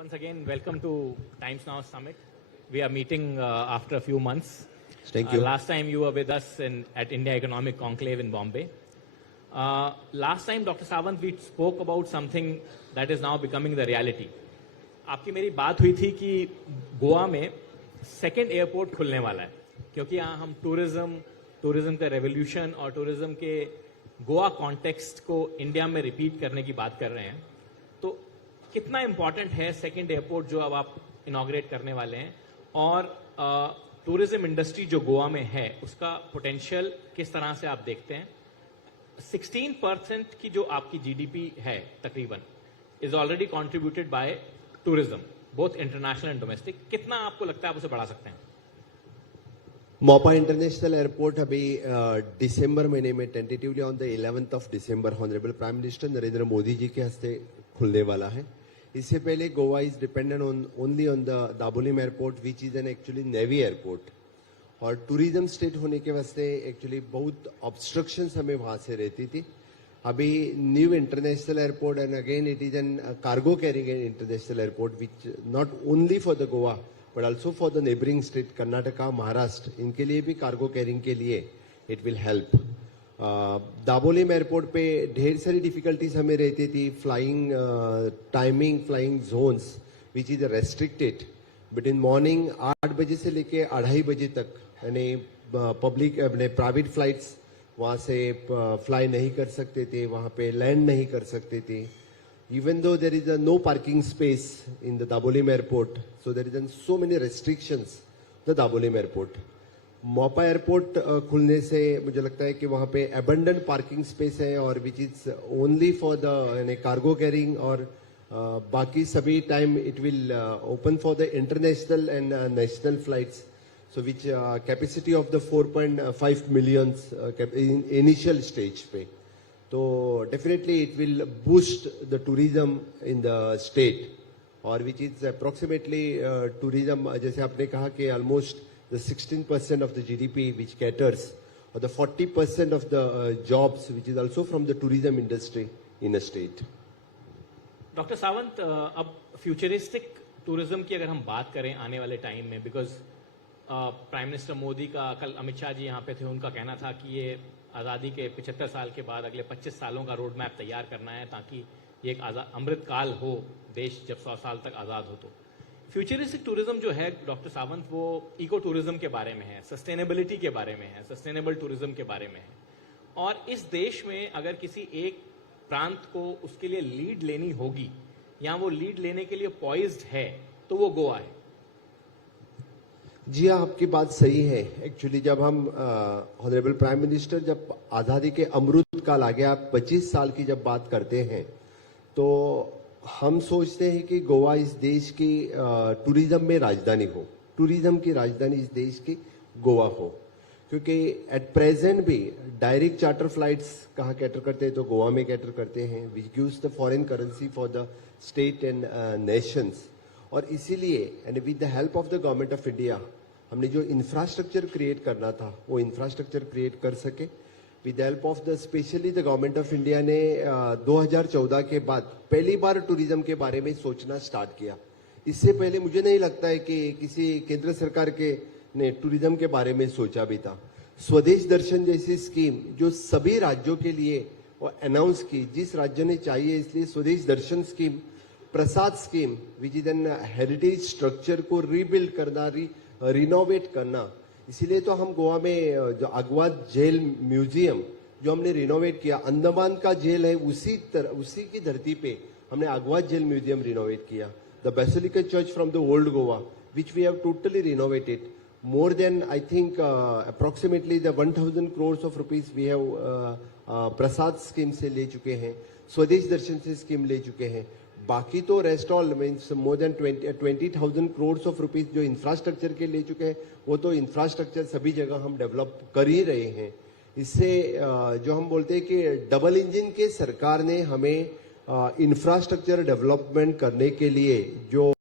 once again, welcome to Times Now Summit. We are meeting after a few months. Thank you. Last time you were with us at India Economic Conclave in Bombay. Last time, Dr. Sawant, we spoke about something that is now becoming the reality. आपकी मेरी बात हुई थी कि गोवा में second airport खुलने वाला है, क्योंकि यहाँ हम टूरिज्म का रेवोल्यूशन और टूरिज्म के गोवा कॉन्टेक्स्ट को इंडिया में रिपीट करने की बात कर रहे हैं. तो कितना इंपॉर्टेंट है सेकेंड एयरपोर्ट जो अब आप इनॉग्रेट करने वाले हैं, और टूरिज्म इंडस्ट्री जो गोवा में है उसका पोटेंशियल किस तरह से आप देखते हैं? 16% की जो आपकी जीडीपी है तकरीबन is already contributed bye tourism, both international and domestic. कितना आपको लगता है आप उसे बढ़ा सकते हैं? मोपा इंटरनेशनल एयरपोर्ट अभी दिसंबर महीने में tentatively on the 11th of December honourable prime minister Narendra Modi ji के हस्ते खुलने वाला है. इससे पहले Goa is dependent only on the Dabolim airport which is an actually navy airport, और टूरिज्म स्टेट होने के वास्ते एक्चुअली बहुत ऑब्स्ट्रक्शंस हमें वहां से रहती थी. अभी new international airport and again it is an cargo carrying international airport which not only for the Goa but also for the neighbouring state Karnataka, Maharashtra, इनके लिए भी कार्गो कैरिंग के लिए it will help. Dabolim airport पे ढेर सारी डिफिकल्टीज हमें रहती थी. Flying timing, flying zones which is restricted between morning 8 बजे से लेके 2:30 बजे तक, यानी पब्लिक अपने प्राइवेट फ्लाइट्स वहाँ से फ्लाई नहीं कर सकते थे, वहाँ पे लैंड नहीं कर सकते थे. Even though there is a no parking space in the Dabolim airport, so there is so many restrictions the Dabolim airport. Mopa airport खुलने से मुझे लगता है कि वहाँ पे अबंडेंट पार्किंग स्पेस है, और which is only for the यानी कार्गो कैरिंग, और बाकी सभी time it will open for the international and national flights. So which capacity of the 4.5 million in initial stage पे, तो definitely it will boost the tourism in the state, और which is approximately tourism जैसे आपने कहा कि almost the 16% of the GDP which caters, or the 40% of the jobs which is also from the tourism industry in a state. Doctor Sawant, अब futuristic tourism की अगर हम बात करें आने वाले टाइम में, बिकॉज प्राइम मिनिस्टर मोदी का, कल अमित शाह जी यहाँ पे थे, उनका कहना था कि ये आज़ादी के 75 साल के बाद अगले 25 सालों का रोड मैप तैयार करना है ताकि ये एक अमृत काल हो, देश जब 100 साल तक आज़ाद हो. तो फ्यूचरिस्टिक टूरिज्म जो है डॉक्टर सावंत, वो इको टूरिज्म के बारे में है, सस्टेनेबिलिटी के बारे में है, सस्टेनेबल टूरिज्म के बारे में है. और इस देश में अगर किसी एक प्रांत को उसके लिए लीड लेनी होगी या वो लीड लेने के लिए पॉइज्ड है, तो वो गोवा है. जी हाँ, आपकी बात सही है. एक्चुअली जब हम ऑनरेबल प्राइम मिनिस्टर जब आज़ादी के अमृत काल आ गया 25 साल की जब बात करते हैं, तो हम सोचते हैं कि गोवा इस देश की टूरिज्म में राजधानी हो, टूरिज्म की राजधानी इस देश की गोवा हो. क्योंकि एट प्रेजेंट भी डायरेक्ट चार्टर फ्लाइट्स कहाँ कैटर करते हैं, तो गोवा में कैटर करते हैं, which gives the foreign currency for the state and Nations. और इसीलिए and with the help of the government of India हमने जो इंफ्रास्ट्रक्चर क्रिएट करना था वो इंफ्रास्ट्रक्चर क्रिएट कर सके. With the help of the specially the government of India ने 2014 के बाद पहली बार टूरिज्म के बारे में सोचना स्टार्ट किया. इससे पहले मुझे नहीं लगता है कि किसी केंद्र सरकार के ने टूरिज्म के बारे में सोचा भी था. स्वदेश दर्शन जैसी स्कीम जो सभी राज्यों के लिए अनाउंस की, जिस राज्य ने चाहिए, इसलिए Swadesh Darshan scheme, Prasad scheme which is an heritage structure को रीबिल्ड करना, रिनोवेट करना. इसीलिए तो हम गोवा में जो अगवाद जेल म्यूजियम जो हमने रिनोवेट किया, अंडमान का जेल है उसी की धरती पे हमने अगवाद जेल म्यूजियम रिनोवेट किया. The basilica church from the old Goa which we have totally renovated. more than I think approximately the 1000 crores of rupees we have Prasad scheme से ले चुके हैं, स्वदेश दर्शन से स्कीम ले चुके हैं. बाकी तो rest all means more than 20,000 crores of rupees जो इंफ्रास्ट्रक्चर के ले चुके हैं, वो तो इंफ्रास्ट्रक्चर सभी जगह हम डेवलप कर ही रहे हैं. इससे जो हम बोलते हैं कि डबल इंजन के सरकार ने हमें इंफ्रास्ट्रक्चर डेवलपमेंट करने के लिए जो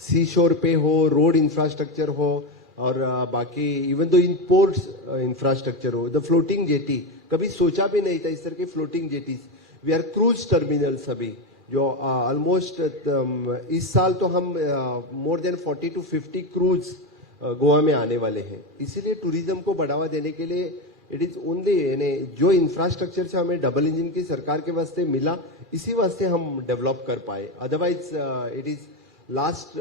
सी शोर पे हो, रोड इंफ्रास्ट्रक्चर हो, और बाकी even though in ports infrastructure हो, द फ्लोटिंग जेटी कभी सोचा भी नहीं था इस तरह के floating jetties. We are cruise terminals. अभी जो ऑलमोस्ट इस साल तो हम more than 40 to 50 cruise Goa में आने वाले हैं। इसीलिए टूरिज्म को बढ़ावा देने के लिए इट इज ओनली यानी जो इंफ्रास्ट्रक्चर से हमें डबल इंजन की सरकार के वास्ते मिला, इसी वास्ते हम डेवलप कर पाए। अदरवाइज इट इज लास्ट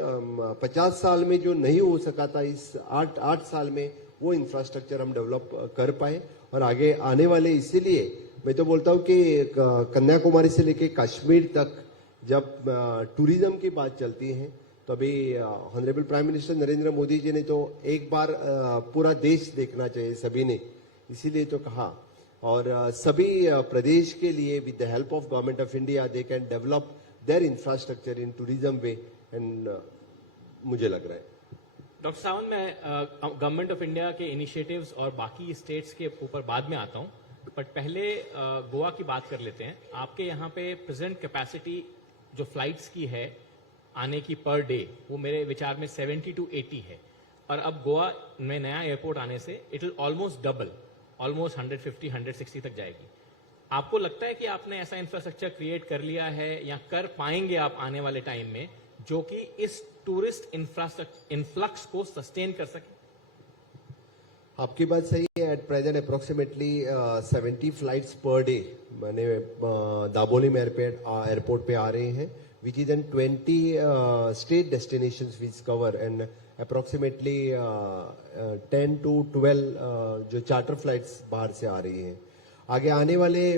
50 साल में जो नहीं हो सका था, इस 8 साल में वो इंफ्रास्ट्रक्चर हम डेवलप कर पाए और आगे आने वाले। इसीलिए मैं तो बोलता हूं कि कन्याकुमारी से लेके कश्मीर तक जब टूरिज्म की बात चलती है तो अभी honourable prime minister Narendra Modi ji ने तो एक बार पूरा देश देखना चाहिए सभी ने, इसीलिए तो कहा। और सभी प्रदेश के लिए with the help of government of India they can develop their infrastructure in tourism way and मुझे लग रहा है। डॉक्टर सावंत, मैं गवर्नमेंट ऑफ इंडिया के इनिशिएटिव्स और बाकी स्टेट्स के ऊपर बाद में आता हूं, बट पहले गोवा की बात कर लेते हैं। आपके यहाँ पे प्रेजेंट कैपेसिटी जो फ्लाइट्स की है आने की पर डे, वो मेरे विचार में 70 to 80 है, और अब गोवा में नया एयरपोर्ट आने से it will almost double, almost 150-160 तक जाएगी। आपको लगता है कि आपने ऐसा इंफ्रास्ट्रक्चर क्रिएट कर लिया है या कर पाएंगे आप आने वाले टाइम में, जो कि इस टूरिस्ट इंफ्रास्ट्रक्चर इन्फ्लक्स को सस्टेन कर सके? आपकी बात सही है। At present approximately 70 flights per day मैंने दाबोलिम एयरपोर्ट पे आ रहे हैं, which is N 20 state destinations which cover and approximately 10 to 12 जो चार्टर फ्लाइट्स बाहर से आ रही हैं। आगे आने वाले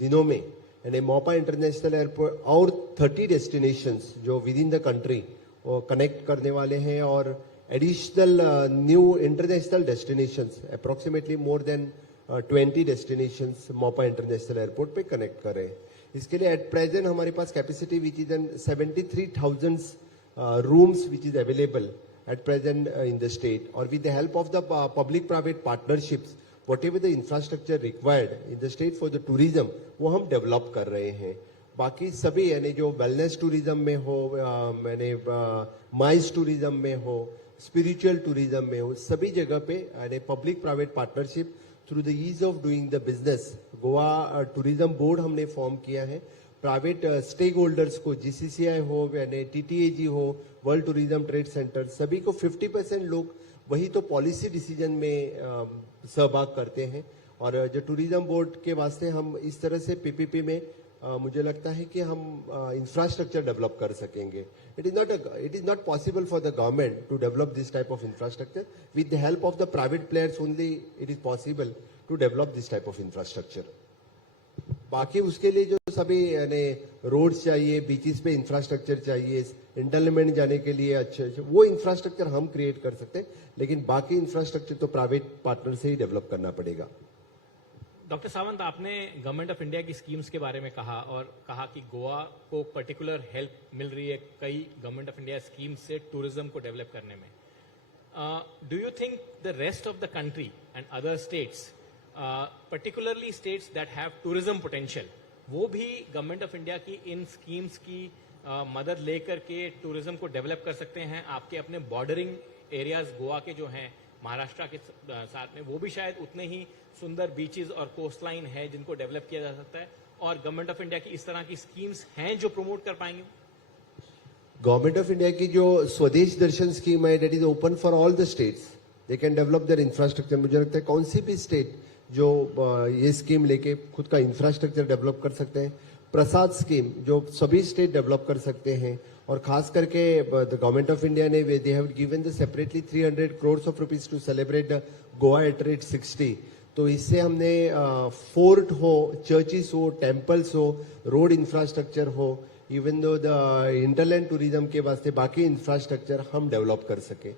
दिनों में यानी मोपा इंटरनेशनल एयरपोर्ट और 30 डेस्टिनेशंस जो विद इन द कंट्री वो कनेक्ट करने वाले हैं, और additional new international destinations approximately more than 20 destinations Mopa international airport पे कनेक्ट कर रहे हैं। इसके लिए एट प्रेजेंट हमारे पास capacity which is an 73,000 rooms which is available at present in the state, और with the help of the public private partnerships whatever the infrastructure required in the state for the tourism वो हम develop कर रहे हैं। बाकी सभी यानी जो वेलनेस टूरिज्म में हो, मैंने माइस टूरिज्म में हो, स्पिरिचुअल टूरिज्म में हो, सभी जगह पे यानी public private partnership through the ease of doing the business Goa tourism board हमने फॉर्म किया है। प्राइवेट स्टेक होल्डर्स को जीसीसीआई हो यानी टीटीएजी हो, वर्ल्ड टूरिज्म ट्रेड सेंटर, सभी को 50% लोग वही तो पॉलिसी डिसीजन में सहभाग करते हैं। और जो टूरिज्म बोर्ड के वास्ते हम इस तरह से पीपीपी में मुझे लगता है कि हम इंफ्रास्ट्रक्चर डेवलप कर सकेंगे। It is not possible for the government to develop this type of infrastructure, with the help of the private players only it is possible to develop this type of infrastructure. बाकी उसके लिए जो सभी यानी roads चाहिए, beaches पे infrastructure चाहिए, internet जाने के लिए अच्छे वो इंफ्रास्ट्रक्चर हम क्रिएट कर सकते हैं, लेकिन बाकी इंफ्रास्ट्रक्चर तो प्राइवेट पार्टनर से ही डेवलप करना पड़ेगा। डॉक्टर सावंत, आपने गवर्नमेंट ऑफ इंडिया की स्कीम्स के बारे में कहा और कहा कि गोवा को पर्टिकुलर हेल्प मिल रही है कई गवर्नमेंट ऑफ इंडिया स्कीम्स से टूरिज्म को डेवलप करने में। Do you think the rest of the country and other states, particularly states that have tourism potential, वो भी गवर्नमेंट ऑफ इंडिया की इन स्कीम्स की मदद लेकर के टूरिज्म को डेवलप कर सकते हैं? आपके अपने बॉर्डरिंग एरियाज गोवा के जो हैं महाराष्ट्र के साथ में, वो भी शायद उतने ही सुंदर बीचेस और कोस्ट लाइन है जिनको डेवलप किया जा सकता है, और गवर्नमेंट ऑफ इंडिया की इस तरह की स्कीम्स हैं जो प्रमोट कर पाएंगे? गवर्नमेंट ऑफ इंडिया की जो स्वदेश दर्शन स्कीम है, that is open for all the states, they can develop their infrastructure. मुझे लगता है कौन सी भी स्टेट जो ये स्कीम लेके खुद का इंफ्रास्ट्रक्चर डेवलप कर सकते हैं। प्रसाद स्कीम जो सभी स्टेट डेवलप कर सकते हैं, और खास करके द गवर्नमेंट ऑफ इंडिया ने they have given the separately 300 crores of rupees to celebrate Goa at rate 60। तो इससे हमने फोर्ट हो, चर्चिस हो, टेम्पल्स हो, रोड इंफ्रास्ट्रक्चर हो, इवन दो द इंटरलैंड टूरिज्म के वास्ते बाकी इंफ्रास्ट्रक्चर हम डेवलप कर सके।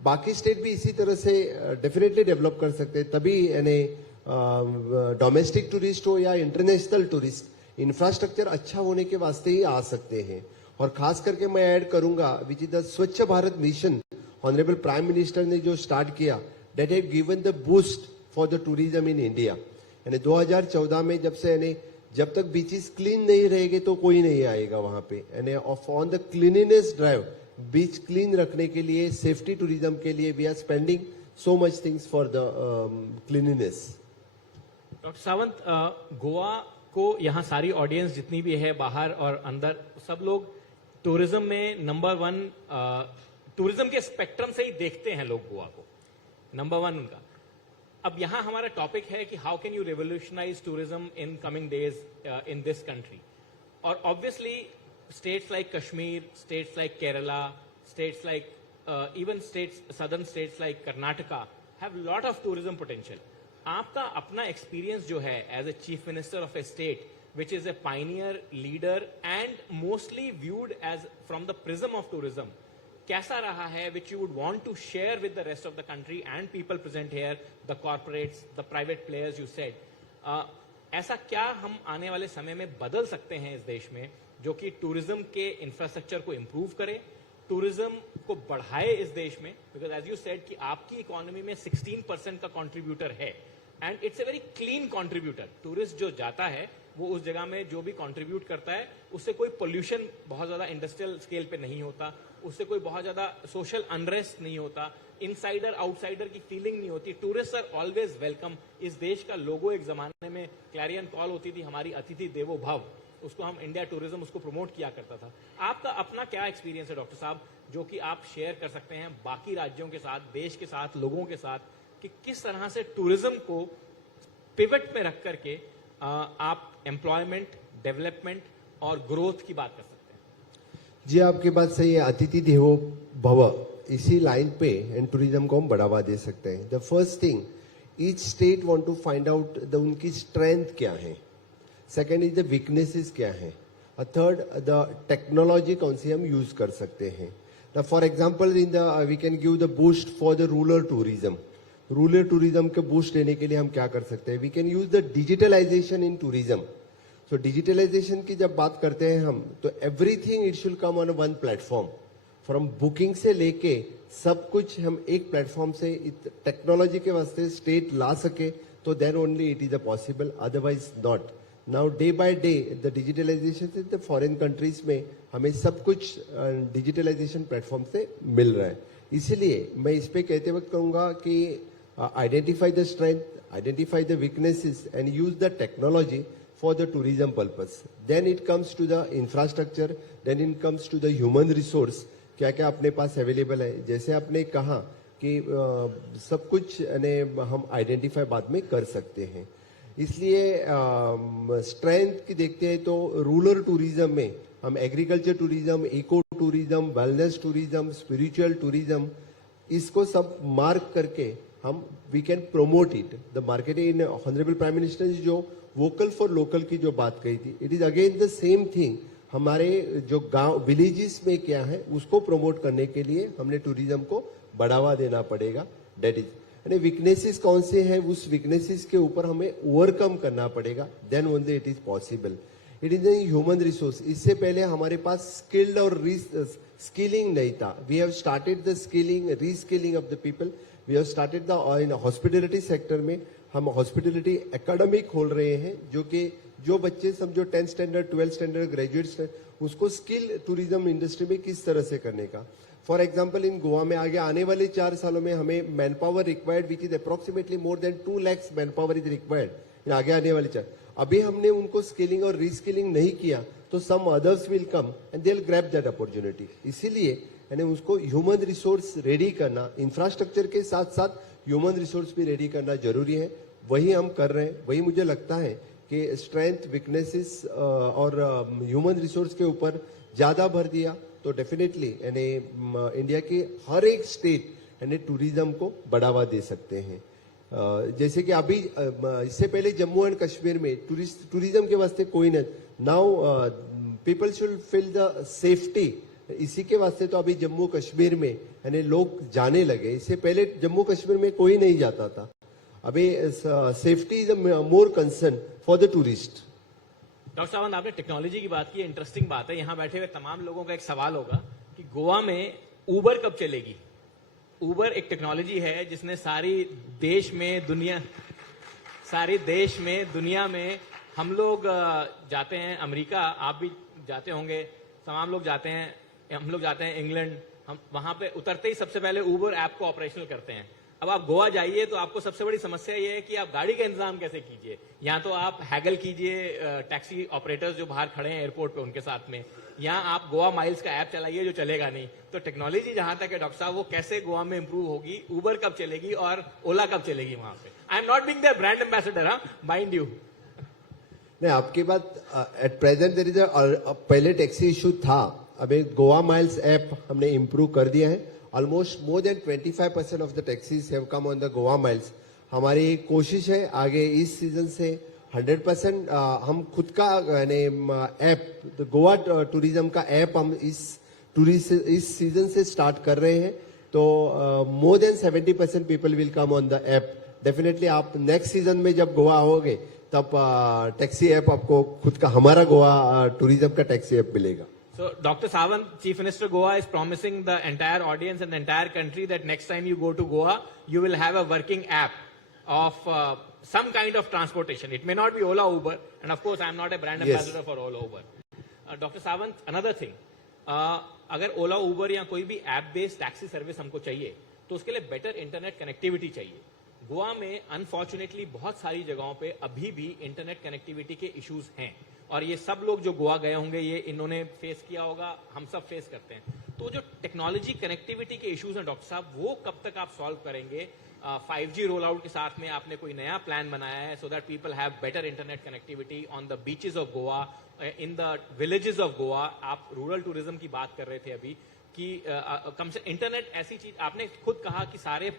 बाकी स्टेट भी इसी तरह से डेफिनेटली डेवलप कर सकते हैं, तभी यानी डोमेस्टिक टूरिस्ट हो या इंटरनेशनल टूरिस्ट, इंफ्रास्ट्रक्चर अच्छा होने के वास्ते ही आ सकते हैं। और खास करके मैं ऐड करूंगा विच इज द स्वच्छ Bharat mission honourable prime minister ने जो स्टार्ट किया, that have given the boost for the tourism in India. यानी 2014 में जब तक बीचेस क्लीन नहीं रहेंगे तो कोई नहीं आएगा वहां पे। यानी on the cleanliness drive, beach clean रखने के लिए, सेफ्टी टूरिज्म के लिए we are spending so much things for the cleanliness. Doctor Sawant, Goa आपको यहाँ सारी ऑडियंस जितनी भी है बाहर और अंदर, सब लोग टूरिज्म में नंबर 1 टूरिज्म के स्पेक्ट्रम से ही देखते हैं लोग गोवा को, नंबर 1 उनका। अब यहाँ हमारा टॉपिक है कि how can you revolutionise tourism in coming days in this country. और obviously states like Kashmir, states like Kerala, states like even states, southern states like Karnataka have lot of tourism potential. आपका अपना experience जो है as a chief minister of a state which is a pioneer, leader and mostly viewed as from the prism of tourism, कैसा रहा है which you would want to share with the rest of the country and people present here, the corporates, the private players you said. ऐसा क्या हम आने वाले समय में बदल सकते हैं इस देश में जो कि टूरिज्म के इंफ्रास्ट्रक्चर को इम्प्रूव करे, टूरिज्म को बढ़ाए इस देश में, बिकॉज एज यू सेड कि आपकी इकोनॉमी में 16% का कंट्रीब्यूटर है and it's a very clean contributor. Tourist जो जाता है वो उस जगह में जो भी कंट्रीब्यूट करता है उससे कोई पोल्यूशन बहुत ज्यादा इंडस्ट्रियल स्केल पे नहीं होता, उससे कोई बहुत ज्यादा सोशल अनरेस्ट नहीं होता, इनसाइडर आउटसाइडर की फीलिंग नहीं होती। Tourist are always welcome. इस देश का लोगो एक जमाने में क्लैरियन कॉल होती थी हमारी अतिथि देवो भव, उसको हम इंडिया टूरिज्म उसको प्रमोट किया करता था। आपका अपना क्या एक्सपीरियंस है डॉक्टर साहब जो कि आप शेयर कर सकते हैं बाकी राज्यों के साथ, देश के साथ, लोगों के साथ, कि किस तरह से टूरिज्म को पिवट में रख करके आप एम्प्लॉयमेंट, डेवलपमेंट और ग्रोथ की बात कर सकते हैं? जी, आपकी बात सही है। अतिथि देवो भव, इसी लाइन पे एंड टूरिज्म को हम बढ़ावा दे सकते हैं। The first thing, each state want to find out उनकी स्ट्रेंथ क्या है, सेकेंड इज द वीकनेसेस क्या है, और थर्ड द टेक्नोलॉजी कौन सी हम यूज कर सकते हैं। For example in the we can give the boost for the rural tourism. Rural tourism के बूस्ट देने के लिए हम क्या कर सकते हैं? We can use the digitalization in tourism. So digitalization की जब बात करते हैं हम, तो everything it should come on one platform. From booking से लेके सब कुछ हम एक प्लेटफॉर्म से टेक्नोलॉजी के वास्ते स्टेट ला सके तो then only it is a possible, otherwise not. Now day by day the digitalization in the foreign countries में हमें सब कुछ डिजिटलाइजेशन प्लेटफॉर्म से मिल रहा है। इसीलिए मैं इस पे कहते वक्त कहूंगा कि identify the strength, identify the weaknesses and use the technology for the tourism purpose. Then it comes to the infrastructure, then it comes to the human resource, क्या क्या अपने पास अवेलेबल है। जैसे आपने कहा कि सब कुछ हम आइडेंटिफाई बाद में कर सकते हैं। इसलिए स्ट्रेंथ की देखते हैं तो रूरल टूरिज्म में हम agriculture tourism, eco tourism, wellness tourism, spiritual tourism, इसको सब मार्क करके हम we can promote it. The marketing, honourable prime minister ji जो वोकल फॉर लोकल की जो बात कही थी, it is again the same thing. हमारे जो गांव विलेजेस में क्या है उसको प्रमोट करने के लिए हमने टूरिज्म को बढ़ावा देना पड़ेगा। डेट इज वीकनेसेस कौन से हैं, उस वीकनेसेस के ऊपर हमें ओवरकम करना पड़ेगा, then only it is possible. It is human resource. इससे पहले हमारे पास स्किल्ड और स्किलिंग नहीं था। We have started the skilling, reskilling of the people. We have started the in hospitality sector में हम हॉस्पिटलिटी एकेडमी खोल रहे हैं, जो कि जो बच्चे समझो 10th standard, 12th standard, graduate, उसको स्किल टूरिज्म इंडस्ट्री में किस तरह से करने का। फॉर एग्जांपल इन गोवा में आगे आने वाले 4 सालों में हमें man power required which is approximately more then 2 lakhs man power is required आगे आने वाले 4। अभी हमने उनको स्किलिंग और रीस्किलिंग नहीं किया तो some others will come and they will grab that opportunity. इसीलिए यानी उसको ह्यूमन रिसोर्स रेडी करना, इंफ्रास्ट्रक्चर के साथ साथ ह्यूमन रिसोर्स भी रेडी करना जरूरी है। वही हम कर रहे हैं। वही मुझे लगता है कि स्ट्रेंथ, वीकनेसेस और ह्यूमन रिसोर्स के ऊपर ज्यादा भर दिया तो डेफिनेटली यानी इंडिया के हर एक स्टेट यानी टूरिज्म को बढ़ावा दे सकते हैं। जैसे कि अभी इससे पहले जम्मू एंड कश्मीर में टूरिज्म के वास्ते कोई नहीं। Now people should feel the safety, इसी के वास्ते तो अभी जम्मू कश्मीर में यानी लोग जाने लगे। इससे पहले जम्मू कश्मीर में कोई नहीं जाता था। अभी safety is more concern for the tourist. Doctor Sawant, आपने टेक्नोलॉजी की बात की, इंटरेस्टिंग बात है। यहाँ बैठे हुए तमाम लोगों का एक सवाल होगा कि गोवा में उबर कब चलेगी। उबर एक टेक्नोलॉजी है जिसने सारे देश में दुनिया में हम लोग जाते हैं, अमेरिका आप भी जाते होंगे, तमाम लोग जाते हैं, हम लोग जाते हैं इंग्लैंड, हम वहां पे उतरते ही सबसे पहले उबर ऐप को ऑपरेशनल करते हैं। अब आप गोवा जाइए तो आपको सबसे बड़ी समस्या ये है कि आप गाड़ी का इंतजाम कैसे कीजिए। या तो आप हैगल कीजिए टैक्सी ऑपरेटर्स जो बाहर खड़े हैं एयरपोर्ट पे उनके साथ में, या आप गोवा माइल्स का ऐप चलाइए जो चलेगा नहीं। तो टेक्नोलॉजी जहां तक है डॉक्टर साहब, वो कैसे गोवा में इंप्रूव होगी, उबर कब चलेगी और ओला कब चलेगी वहां पे। I am not being the brand ambassador, हाँ, माइंड यू। नहीं, आपकी बात एट प्रेजेंट देयर इज पहले टैक्सी इशू था, अभी गोवा माइल्स ऐप हमने इम्प्रूव कर दिया है। Almost more than 25% of the taxis have come on the Goa miles. हमारी कोशिश है आगे इस सीजन से 100% हम खुद का ऐप गोवा टूरिज्म का ऐप हम इस सीजन से स्टार्ट कर रहे हैं। तो more than 70% people will come on the app. Definitely आप नेक्स्ट सीजन में जब गोवा आओगे तब टैक्सी ऐप आपको खुद का हमारा गोवा टूरिज्म का टैक्सी ऐप मिलेगा। So, Dr. Sawant, Chief Minister Goa, is promising the entire audience and the entire country that next time you go to Goa, you will have a working app of some kind of transportation. It may not be Ola, Uber, and of course, I am not a brand ambassador for Ola, Uber. Dr. Sawant, another thing, अगर Ola, Uber या कोई भी app based taxi service हमको चाहिए, तो उसके लिए better internet connectivity चाहिए। गोवा में अनफॉर्चुनेटली बहुत सारी जगहों पे अभी भी इंटरनेट कनेक्टिविटी के इश्यूज हैं, और ये सब लोग जो गोवा गए होंगे ये इन्होंने फेस किया होगा, हम सब फेस करते हैं। तो जो टेक्नोलॉजी कनेक्टिविटी के इश्यूज हैं डॉक्टर साहब, वो कब तक आप सॉल्व करेंगे? 5G रोल आउट के साथ में आपने कोई नया प्लान बनाया है so that people have better internet connectivity on the beaches of Goa, in the villages of Goa? आप रूरल टूरिज्म की बात कर रहे थे अभी कि कम से इंटरनेट ऐसी चीज, आपने खुद कहा कि सारे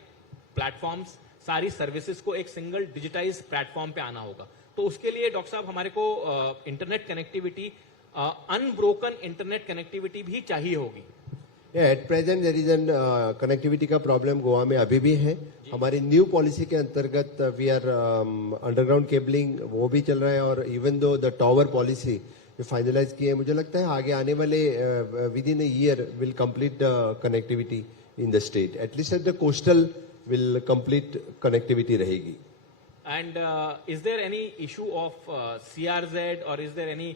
प्लेटफॉर्म्स, सारी सर्विसेज को एक सिंगल डिजिटाइज प्लेटफॉर्म पे आना होगा। तो उसके लिए डॉक्टर साहब हमारे को internet connectivity, unbroken internet connectivity भी चाहिए होगी। At present there is an connectivity का प्रॉब्लम गोवा में अभी भी है। हमारी न्यू पॉलिसी के अंतर्गत वी आर अंडरग्राउंड केबलिंग वो भी चल रहा है, और even though the tower policy जो फाइनलाइज की है, मुझे लगता है आगे आने वाले with in a year will complete the connectivity in the state. At least at the coastal will complete connectivity रहेगी। And is there any issue of CRZ or is there any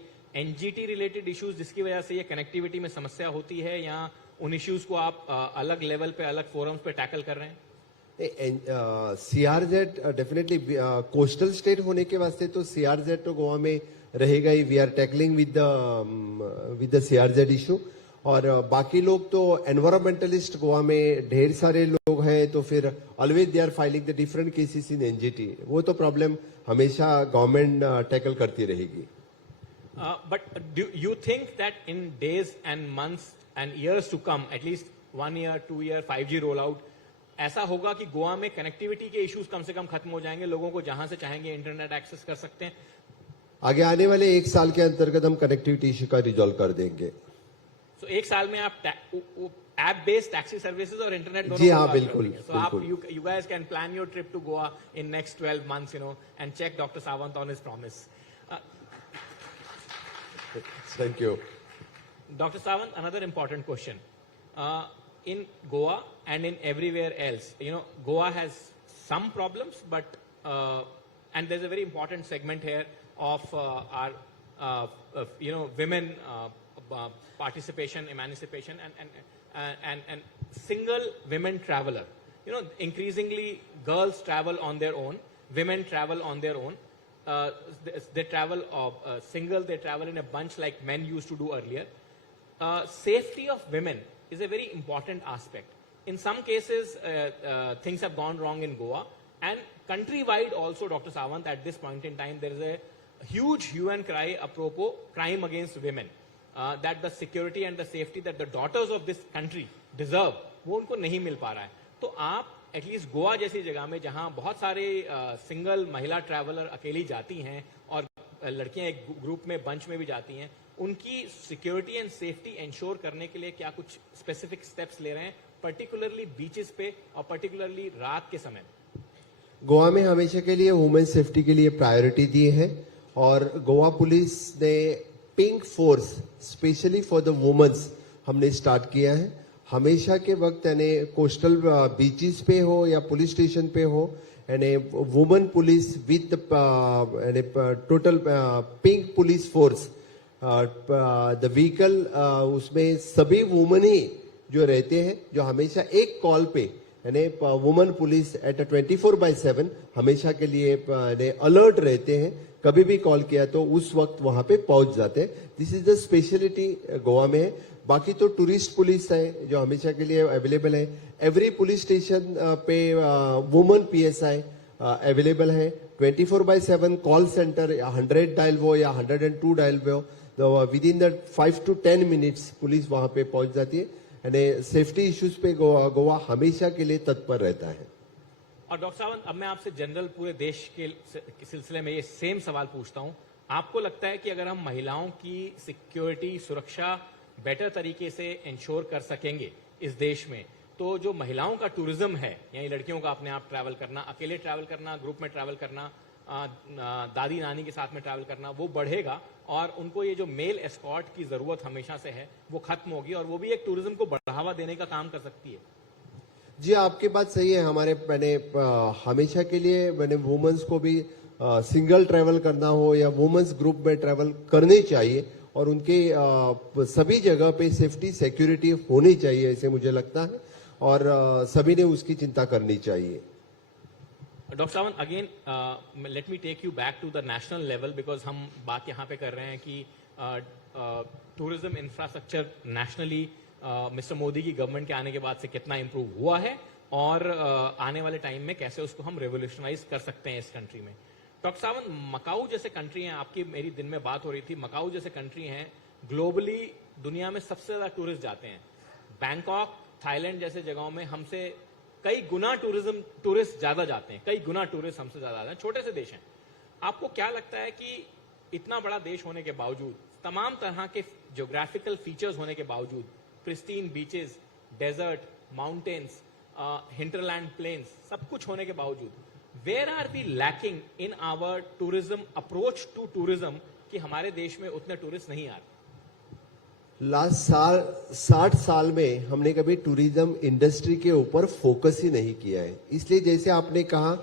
NGT related issues जिसकी वजह से ये connectivity में समस्या होती है, या उन इश्यूज को आप अलग लेवल पे, अलग फोरम्स पे टैकल कर रहे हैं? CRZ डेफिनेटली कोस्टल स्टेट होने के वास्ते तो CRZ तो गोवा में रहेगा ही। We are tackling with the CRZ issue. और बाकी लोग तो एनवायरमेंटलिस्ट गोवा में ढेर सारे लोग हैं, तो फिर always they are filing the different cases in NGT। वो तो प्रॉब्लम हमेशा गवर्नमेंट टैकल करती रहेगी। But do you think that in days and months and years to come, at least 1 year 2 year 5G roll out, ऐसा होगा कि गोवा में connectivity के इश्यूज कम से कम खत्म हो जाएंगे, लोगों को जहां से चाहेंगे इंटरनेट एक्सेस कर सकते हैं? आगे आने वाले 1 साल के अंतर्गत हम कनेक्टिविटी इशू का रिजॉल्व कर देंगे। तो 1 साल में आप ऐप बेस्ड टैक्सी सर्विसेज और इंटरनेट दोनों? जी हाँ, बिल्कुल। So आप you guys can plan your trip to Goa in next 12 months, you know, and check Dr. Sawant on his promise. Thank you. Dr. Sawant, another important question. In Goa and in everywhere else, you know, Goa has some problems, but and there's a very important segment here of our you know, women participation, emancipation, and single women traveler. You know, increasingly girls travel on their own, women travel on their own. They travel single, they travel in a bunch like men used to do earlier. Safety of women is a very important aspect. In some cases, things have gone wrong in Goa, and countrywide also, Dr. Sawant, at this point in time, there is a huge hue and cry apropos crime against women. That the security and the safety that the daughters of this country deserve, वो उनको नहीं मिल पा रहा है। तो आप at least Goa जैसी जगह में जहां बहुत सारे सिंगल महिला ट्रैवलर अकेली जाती हैं और लड़कियां एक ग्रुप में बंच में भी जाती हैं, उनकी सिक्योरिटी एंड सेफ्टी इंश्योर करने के लिए क्या कुछ स्पेसिफिक स्टेप्स ले रहे हैं, पर्टिकुलरली बीचेस पे और पर्टिकुलरली रात के समय? गोवा में हमेशा के लिए वुमेन सेफ्टी के लिए प्रायोरिटी दी है, और गोवा पुलिस ने pink force specially for the womens हमने स्टार्ट किया है। हमेशा के वक्त यानी कोस्टल बीचेस पे हो या पुलिस स्टेशन पे हो, यानी women police with total pink police force, the vehicle, उसमें सभी वुमेन ही जो रहते हैं, जो हमेशा एक कॉल पे यानी वुमेन पुलिस एट 24/7 हमेशा के लिए अलर्ट रहते हैं, कभी भी कॉल किया तो उस वक्त वहां पे पहुंच जाते हैं। This is the speciality Goa में है। बाकी तो टूरिस्ट पुलिस है जो हमेशा के लिए अवेलेबल है। एवरी पुलिस स्टेशन पे वुमेन PSI अवेलेबल है। 24/7 कॉल सेंटर 100 डायल वो या 102 डायल वो, तो with in the 5 to 10 minutes police वहां पे पहुंच जाती है। यानी सेफ्टी इश्यूज पे गोवा हमेशा के लिए तत्पर रहता है। और डॉक्टर सावंत, अब मैं आपसे जनरल पूरे देश के सिलसिले में ये सेम सवाल पूछता हूं। आपको लगता है कि अगर हम महिलाओं की सिक्योरिटी, सुरक्षा बेटर तरीके से इंश्योर कर सकेंगे इस देश में, तो जो महिलाओं का टूरिज्म है, यानी लड़कियों का अपने आप ट्रैवल करना, अकेले ट्रैवल करना, ग्रुप में ट्रैवल करना, दादी नानी के साथ में ट्रैवल करना, वो बढ़ेगा और उनको ये जो मेल एस्कॉर्ट की जरूरत हमेशा से है वो खत्म होगी और वो भी एक टूरिज्म को बढ़ावा देने का काम कर सकती है। जी, आपकी बात सही है। हमारे हमेशा के लिए वुमेन्स को भी सिंगल ट्रैवल करना हो या वुमेन्स ग्रुप में ट्रैवल करने चाहिए और उनके सभी जगह पे सेफ्टी सिक्योरिटी होनी चाहिए, ऐसे मुझे लगता है, और सभी ने उसकी चिंता करनी चाहिए। Doctor Sawant, again let me take you back to the national level, because हम बात यहाँ पे कर रहे हैं कि tourism infrastructure nationally mister Modi की गवर्नमेंट के आने के बाद से कितना इंप्रूव हुआ है और आने वाले टाइम में कैसे उसको हम रेवोल्यूशनाइज कर सकते हैं इस कंट्री में। डॉक्टर सावंत, मकाऊ जैसे कंट्री हैं, आपकी मेरी दिन में बात हो रही थी, मकाऊ जैसे कंट्री हैं, ग्लोबली दुनिया में सबसे ज्यादा टूरिस्ट जाते हैं। बैंकॉक, थाईलैंड जैसे जगहों में हमसे कई गुना टूरिस्ट ज्यादा जाते हैं, कई गुना टूरिस्ट हमसे ज्यादा आते हैं। छोटे से देश हैं। आपको क्या लगता है कि इतना बड़ा देश होने के बावजूद, तमाम तरह के ज्योग्राफिकल फीचर्स होने के बावजूद, pristine beaches, desert, mountains, hinterland plains, सब कुछ होने के बावजूद, where are we lacking in our tourism approach to tourism कि हमारे देश में उतने टूरिस्ट नहीं आ रहे? लास्ट 60 साल में हमने कभी टूरिज्म इंडस्ट्री के ऊपर फोकस ही नहीं किया है। इसलिए जैसे आपने कहा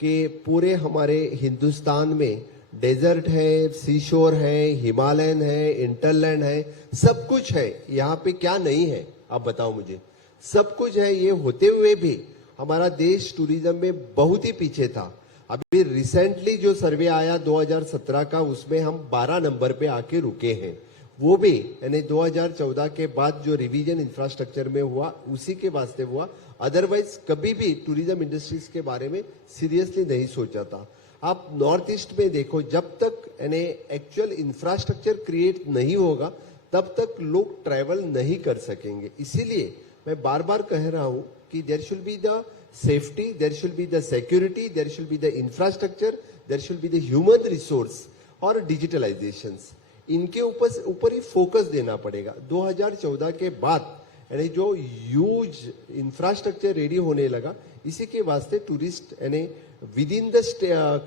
कि पूरे हमारे हिंदुस्तान में डेजर्ट है, सीशोर है, हिमालयन है, इंटरलैंड है, सब कुछ है। यहाँ पे क्या नहीं है आप बताओ मुझे? सब कुछ है। ये होते हुए भी हमारा देश टूरिज्म में बहुत ही पीछे था। अभी रिसेंटली जो सर्वे आया 2017 का, उसमें हम 12 नंबर पे आके रुके हैं। वो भी यानी 2014 के बाद जो रिवीजन इंफ्रास्ट्रक्चर में हुआ उसी के वास्ते हुआ। अदरवाइज कभी भी टूरिज्म इंडस्ट्रीज के बारे में सीरियसली नहीं सोचा था। आप नॉर्थ ईस्ट में देखो, जब तक यानी एक्चुअल इंफ्रास्ट्रक्चर क्रिएट नहीं होगा तब तक लोग ट्रैवल नहीं कर सकेंगे। इसीलिए मैं बार बार कह रहा हूं कि there should be the safety, there should be the security, there should be the infrastructure, there should be the human resource और डिजिटलाइजेशन। इनके ऊपर ही फोकस देना पड़ेगा। 2014 के बाद यानी जो ह्यूज इंफ्रास्ट्रक्चर रेडी होने लगा, इसी के वास्ते टूरिस्ट यानी with in the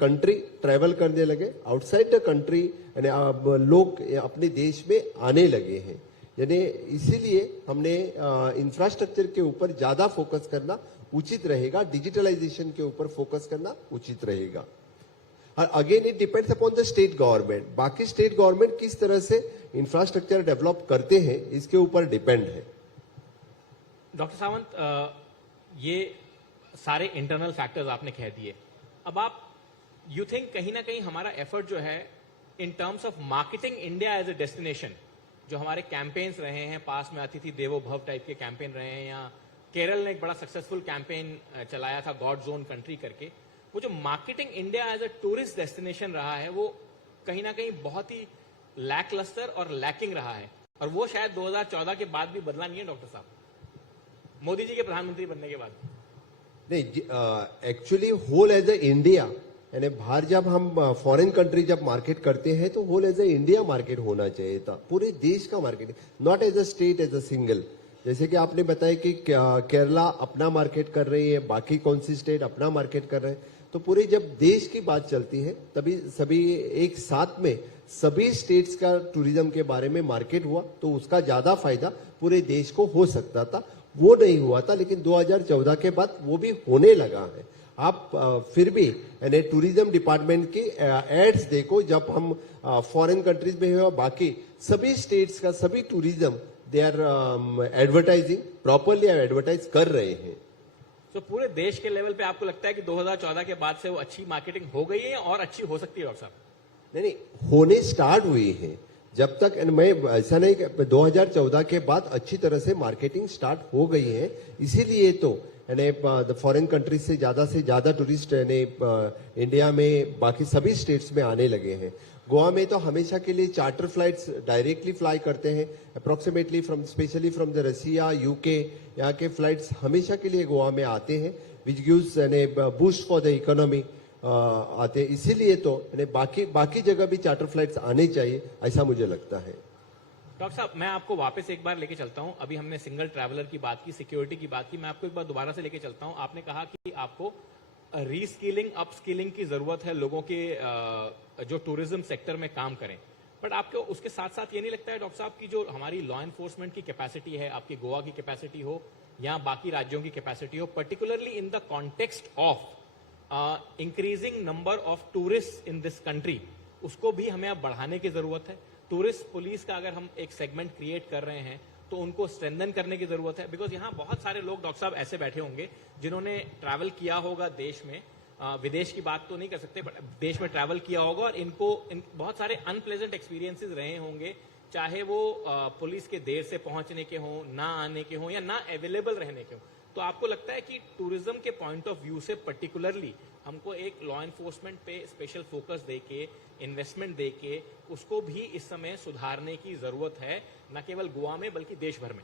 country travel करने लगे, आउटसाइड द कंट्री यानी लोग अपने देश में आने लगे हैं। यानी इसीलिए हमने इंफ्रास्ट्रक्चर के ऊपर ज्यादा फोकस करना उचित रहेगा, डिजिटलाइजेशन के ऊपर फोकस करना उचित रहेगा। Again it depends upon the state government. बाकी स्टेट गवर्नमेंट किस तरह से इंफ्रास्ट्रक्चर डेवलप करते हैं इसके ऊपर डिपेंड है। डॉक्टर सावंत, ये सारे इंटरनल फैक्टर्स आपने कह दिए। अब आप यू थिंक कहीं ना कहीं हमारा एफर्ट जो है in terms of marketing India as a destination, जो हमारे कैंपेन्स रहे हैं, पास में अतिथि देवो भव टाइप के कैंपेन रहे हैं, या केरल ने एक बड़ा सक्सेसफुल कैंपेन चलाया था गॉड जोन कंट्री करके, वो जो marketing India as a tourist destination रहा है वो कहीं ना कहीं बहुत ही लैकलस्टर और लैकिंग रहा है, और वो शायद 2014 के बाद भी बदला नहीं है डॉक्टर साहब, मोदी जी के प्रधानमंत्री बनने के बाद। नहीं, actually whole as a India, यानी बाहर जब हम फॉरेन कंट्री जब मार्केट करते हैं तो whole as a India market होना चाहिए था, पूरे देश का market, not as a state, as a single. जैसे कि आपने बताया कि केरला अपना मार्केट कर रही है, बाकी कौन सी स्टेट अपना मार्केट कर रहे हैं, तो पूरे जब देश की बात चलती है तभी सभी एक साथ में सभी स्टेट्स का टूरिज्म के बारे में मार्केट हुआ तो उसका ज्यादा फायदा पूरे देश को हो सकता था। वो नहीं हुआ था, लेकिन 2014 के बाद वो भी होने लगा है। आप फिर भी यानी टूरिज्म डिपार्टमेंट की एड्स देखो, जब हम फॉरेन कंट्रीज में हो, बाकी सभी स्टेट्स का सभी tourism they are advertising properly, advertise कर रहे हैं। तो पूरे देश के लेवल पे आपको लगता है कि 2014 के बाद से वो अच्छी मार्केटिंग हो गई है और अच्छी हो सकती है डॉक्टर साहब? नहीं नहीं, होने स्टार्ट हुई है। जब तक मैं ऐसा नहीं, 2014 के बाद अच्छी तरह से मार्केटिंग स्टार्ट हो गई है। इसीलिए तो यानी फॉरेन कंट्रीज से ज्यादा टूरिस्ट यानी इंडिया में बाकी सभी स्टेट्स में आने लगे हैं। गोवा में तो हमेशा के लिए चार्टर फ्लाइट्स डायरेक्टली फ्लाई करते हैं, approximately specially from the Russia, UK, यहाँ के फ्लाइट्स हमेशा के लिए गोवा में आते हैं, विच गिव्स यानी बूस्ट फॉर द इकोनॉमी आते हैं। इसीलिए तो यानी बाकी जगह भी चार्टर फ्लाइट्स आने चाहिए, ऐसा मुझे लगता है। डॉक्टर साहब, मैं आपको वापस एक बार लेके चलता हूं। अभी हमने सिंगल ट्रैवलर की बात की, सिक्योरिटी की बात की, मैं आपको एक बार दोबारा से लेके चलता हूं। आपने कहा कि आपको रीस्किलिंग, अपस्किलिंग की जरूरत है लोगों के जो टूरिज्म सेक्टर में काम करें, बट आपको उसके साथ साथ ये नहीं लगता है डॉक्टर साहब की जो हमारी लॉ एनफोर्समेंट की कैपेसिटी है, आपकी गोवा की कैपेसिटी हो या बाकी राज्यों की कैपेसिटी हो, particularly in the context of increasing number of tourist in this country, उसको भी हमें अब बढ़ाने की जरूरत है। टूरिस्ट पुलिस का अगर हम एक सेगमेंट क्रिएट कर रहे हैं तो उनको स्ट्रेंथन करने की जरूरत है, बिकॉज यहाँ बहुत सारे लोग डॉक्टर साहब ऐसे बैठे होंगे जिन्होंने ट्रैवल किया होगा देश में, विदेश की बात तो नहीं कर सकते, बट देश में ट्रैवल किया होगा और बहुत सारे अनप्लेजेंट एक्सपीरियंसेस रहे होंगे, चाहे वो पुलिस के देर से पहुंचने के हों, ना आने के हों या ना अवेलेबल रहने के हों। तो आपको लगता है कि टूरिज्म के पॉइंट ऑफ व्यू से पर्टिकुलरली हमको एक लॉ एनफोर्समेंट पे स्पेशल फोकस देके, इन्वेस्टमेंट देके उसको भी इस समय सुधारने की जरूरत है, न केवल गोवा में बल्कि देश भर में?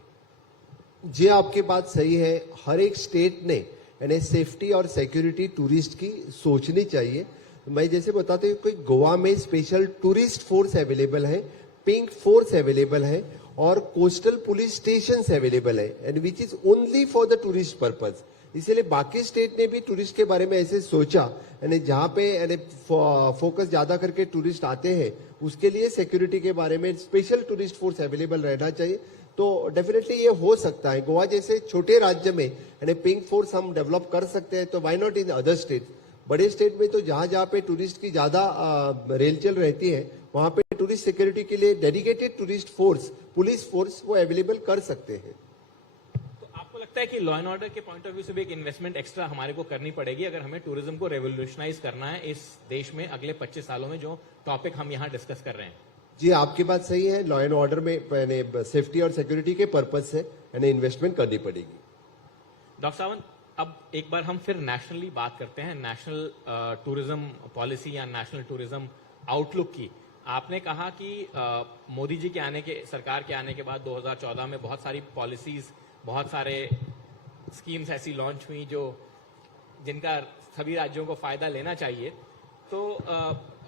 जी, आपकी बात सही है। हर एक स्टेट ने यानी सेफ्टी और सिक्योरिटी टूरिस्ट की सोचनी चाहिए। मैं जैसे बताते हूँ कि गोवा में स्पेशल टूरिस्ट फोर्स अवेलेबल है, पिंक फोर्स अवेलेबल है और कोस्टल पुलिस स्टेशन अवेलेबल है, and which is only for the tourist purpose. इसलिए बाकी स्टेट ने भी टूरिस्ट के बारे में ऐसे सोचा, यानी जहां पे यानी फोकस ज्यादा करके टूरिस्ट आते हैं उसके लिए सिक्योरिटी के बारे में स्पेशल टूरिस्ट फोर्स अवेलेबल रहना चाहिए। तो डेफिनेटली ये हो सकता है। गोवा जैसे छोटे राज्य में यानी पिंक फोर्स हम डेवलप कर सकते हैं, तो why not in other state. बड़े स्टेट में तो जहां जहां पे टूरिस्ट की ज्यादा रेलचल रहती है वहां पे टूरिस्ट सिक्योरिटी के लिए dedicated tourist force, police force वो अवेलेबल कर सकते हैं। तो आपको लगता है कि लॉ एंड ऑर्डर के पॉइंट ऑफ व्यू से भी एक इन्वेस्टमेंट एक्स्ट्रा हमारे को करनी पड़ेगी अगर हमें टूरिज्म को रेवोल्यूशनाइज करना है इस देश में अगले 25 सालों में, जो टॉपिक हम यहाँ डिस्कस कर रहे हैं? जी, आपकी बात सही है। लॉ एंड ऑर्डर में यानी सेफ्टी और सिक्योरिटी के पर्पज से यानी इन्वेस्टमेंट करनी पड़ेगी। डॉक्टर सावंत, अब एक बार हम फिर नेशनली बात करते हैं, नेशनल टूरिज्म पॉलिसी या नेशनल टूरिज्म आउटलुक की। आपने कहा कि मोदी जी के सरकार के आने के बाद 2014 में बहुत सारी पॉलिसीज, बहुत सारे स्कीम्स ऐसी लॉन्च हुई जिनका सभी राज्यों को फायदा लेना चाहिए। तो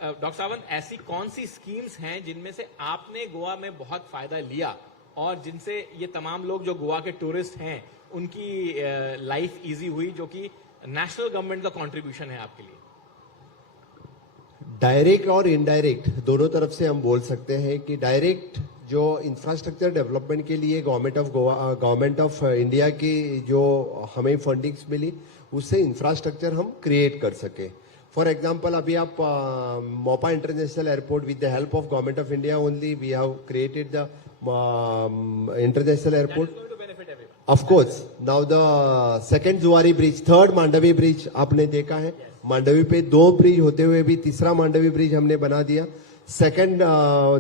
डॉक्टर सावंत, ऐसी कौन सी स्कीम्स हैं जिनमें से आपने गोवा में बहुत फायदा लिया और जिनसे ये तमाम लोग जो गोवा के टूरिस्ट हैं उनकी लाइफ इजी हुई, जो कि नेशनल गवर्नमेंट का कंट्रीब्यूशन है आपके लिए? डायरेक्ट और इनडायरेक्ट दोनों तरफ से हम बोल सकते हैं कि डायरेक्ट जो इंफ्रास्ट्रक्चर डेवलपमेंट के लिए गवर्नमेंट ऑफ इंडिया की जो हमें फंडिंग्स मिली, उससे इंफ्रास्ट्रक्चर हम क्रिएट कर सके। फॉर एग्जाम्पल, अभी आप Mopa international airport, with the help of government of India only we have created the international airport. Of course, now the second Zuari bridge, third Mandovi bridge आपने देखा है। मांडवी पे 2 ब्रिज होते हुए भी तीसरा मांडवी ब्रिज हमने बना दिया। सेकंड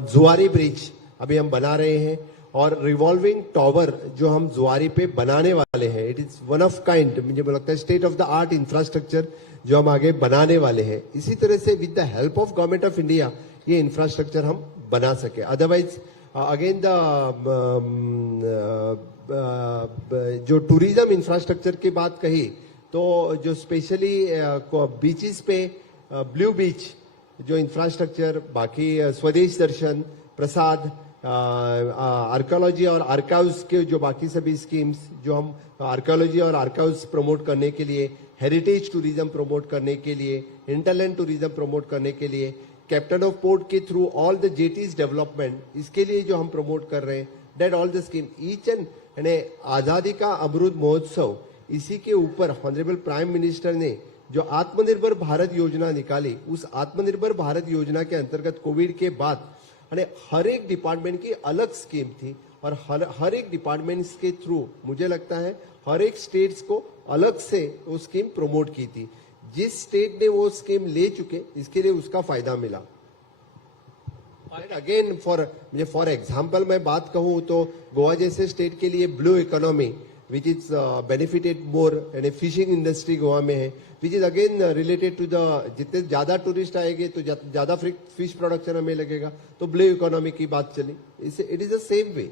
जुआरी ब्रिज अभी हम बना रहे हैं, और रिवॉल्विंग टावर जो हम जुआरी पे बनाने वाले हैं, it is one of kind, मुझे लगता है state of the art infrastructure जो हम आगे बनाने वाले हैं। इसी तरह से with the help of government of India ये इंफ्रास्ट्रक्चर हम बना सके। अदरवाइज अगेन जो टूरिज्म इंफ्रास्ट्रक्चर की बात कही, तो जो स्पेशली बीचेस पे ब्लू बीच जो इंफ्रास्ट्रक्चर, बाकी स्वदेश दर्शन, प्रसाद, आर्कियोलॉजी और आर्काइव्स के जो बाकी सभी स्कीम्स जो हम आर्कियोलॉजी और आर्काइव्स प्रमोट करने के लिए, हेरिटेज टूरिज्म प्रमोट करने के लिए, इंटरलैंड टूरिज्म प्रमोट करने के लिए, कैप्टन ऑफ पोर्ट के थ्रू ऑल द जेटीज डेवलपमेंट, इसके लिए जो हम प्रमोट कर रहे हैं, that all the scheme each and यानी आजादी का अमृत महोत्सव, इसी के ऊपर ऑनरेबल प्राइम मिनिस्टर ने जो आत्मनिर्भर भारत योजना निकाली, उस आत्मनिर्भर भारत योजना के अंतर्गत कोविड के बाद हर एक डिपार्टमेंट की अलग स्कीम थी, और हर एक डिपार्टमेंट्स के थ्रू मुझे लगता है हर एक स्टेट्स को अलग से वो स्कीम प्रमोट की थी। जिस स्टेट ने वो स्कीम ले चुके, इसके लिए उसका फायदा मिला। अगेन फॉर एग्जाम्पल मैं बात कहूं तो गोवा जैसे स्टेट के लिए blue economy which is benefited more यानी फिशिंग इंडस्ट्री गोवा में है, which is again related to the जितने ज्यादा टूरिस्ट आएंगे तो ज्यादा फिश प्रोडक्शन हमें लगेगा, तो ब्लू इकोनॉमी की बात चली। It is the same way.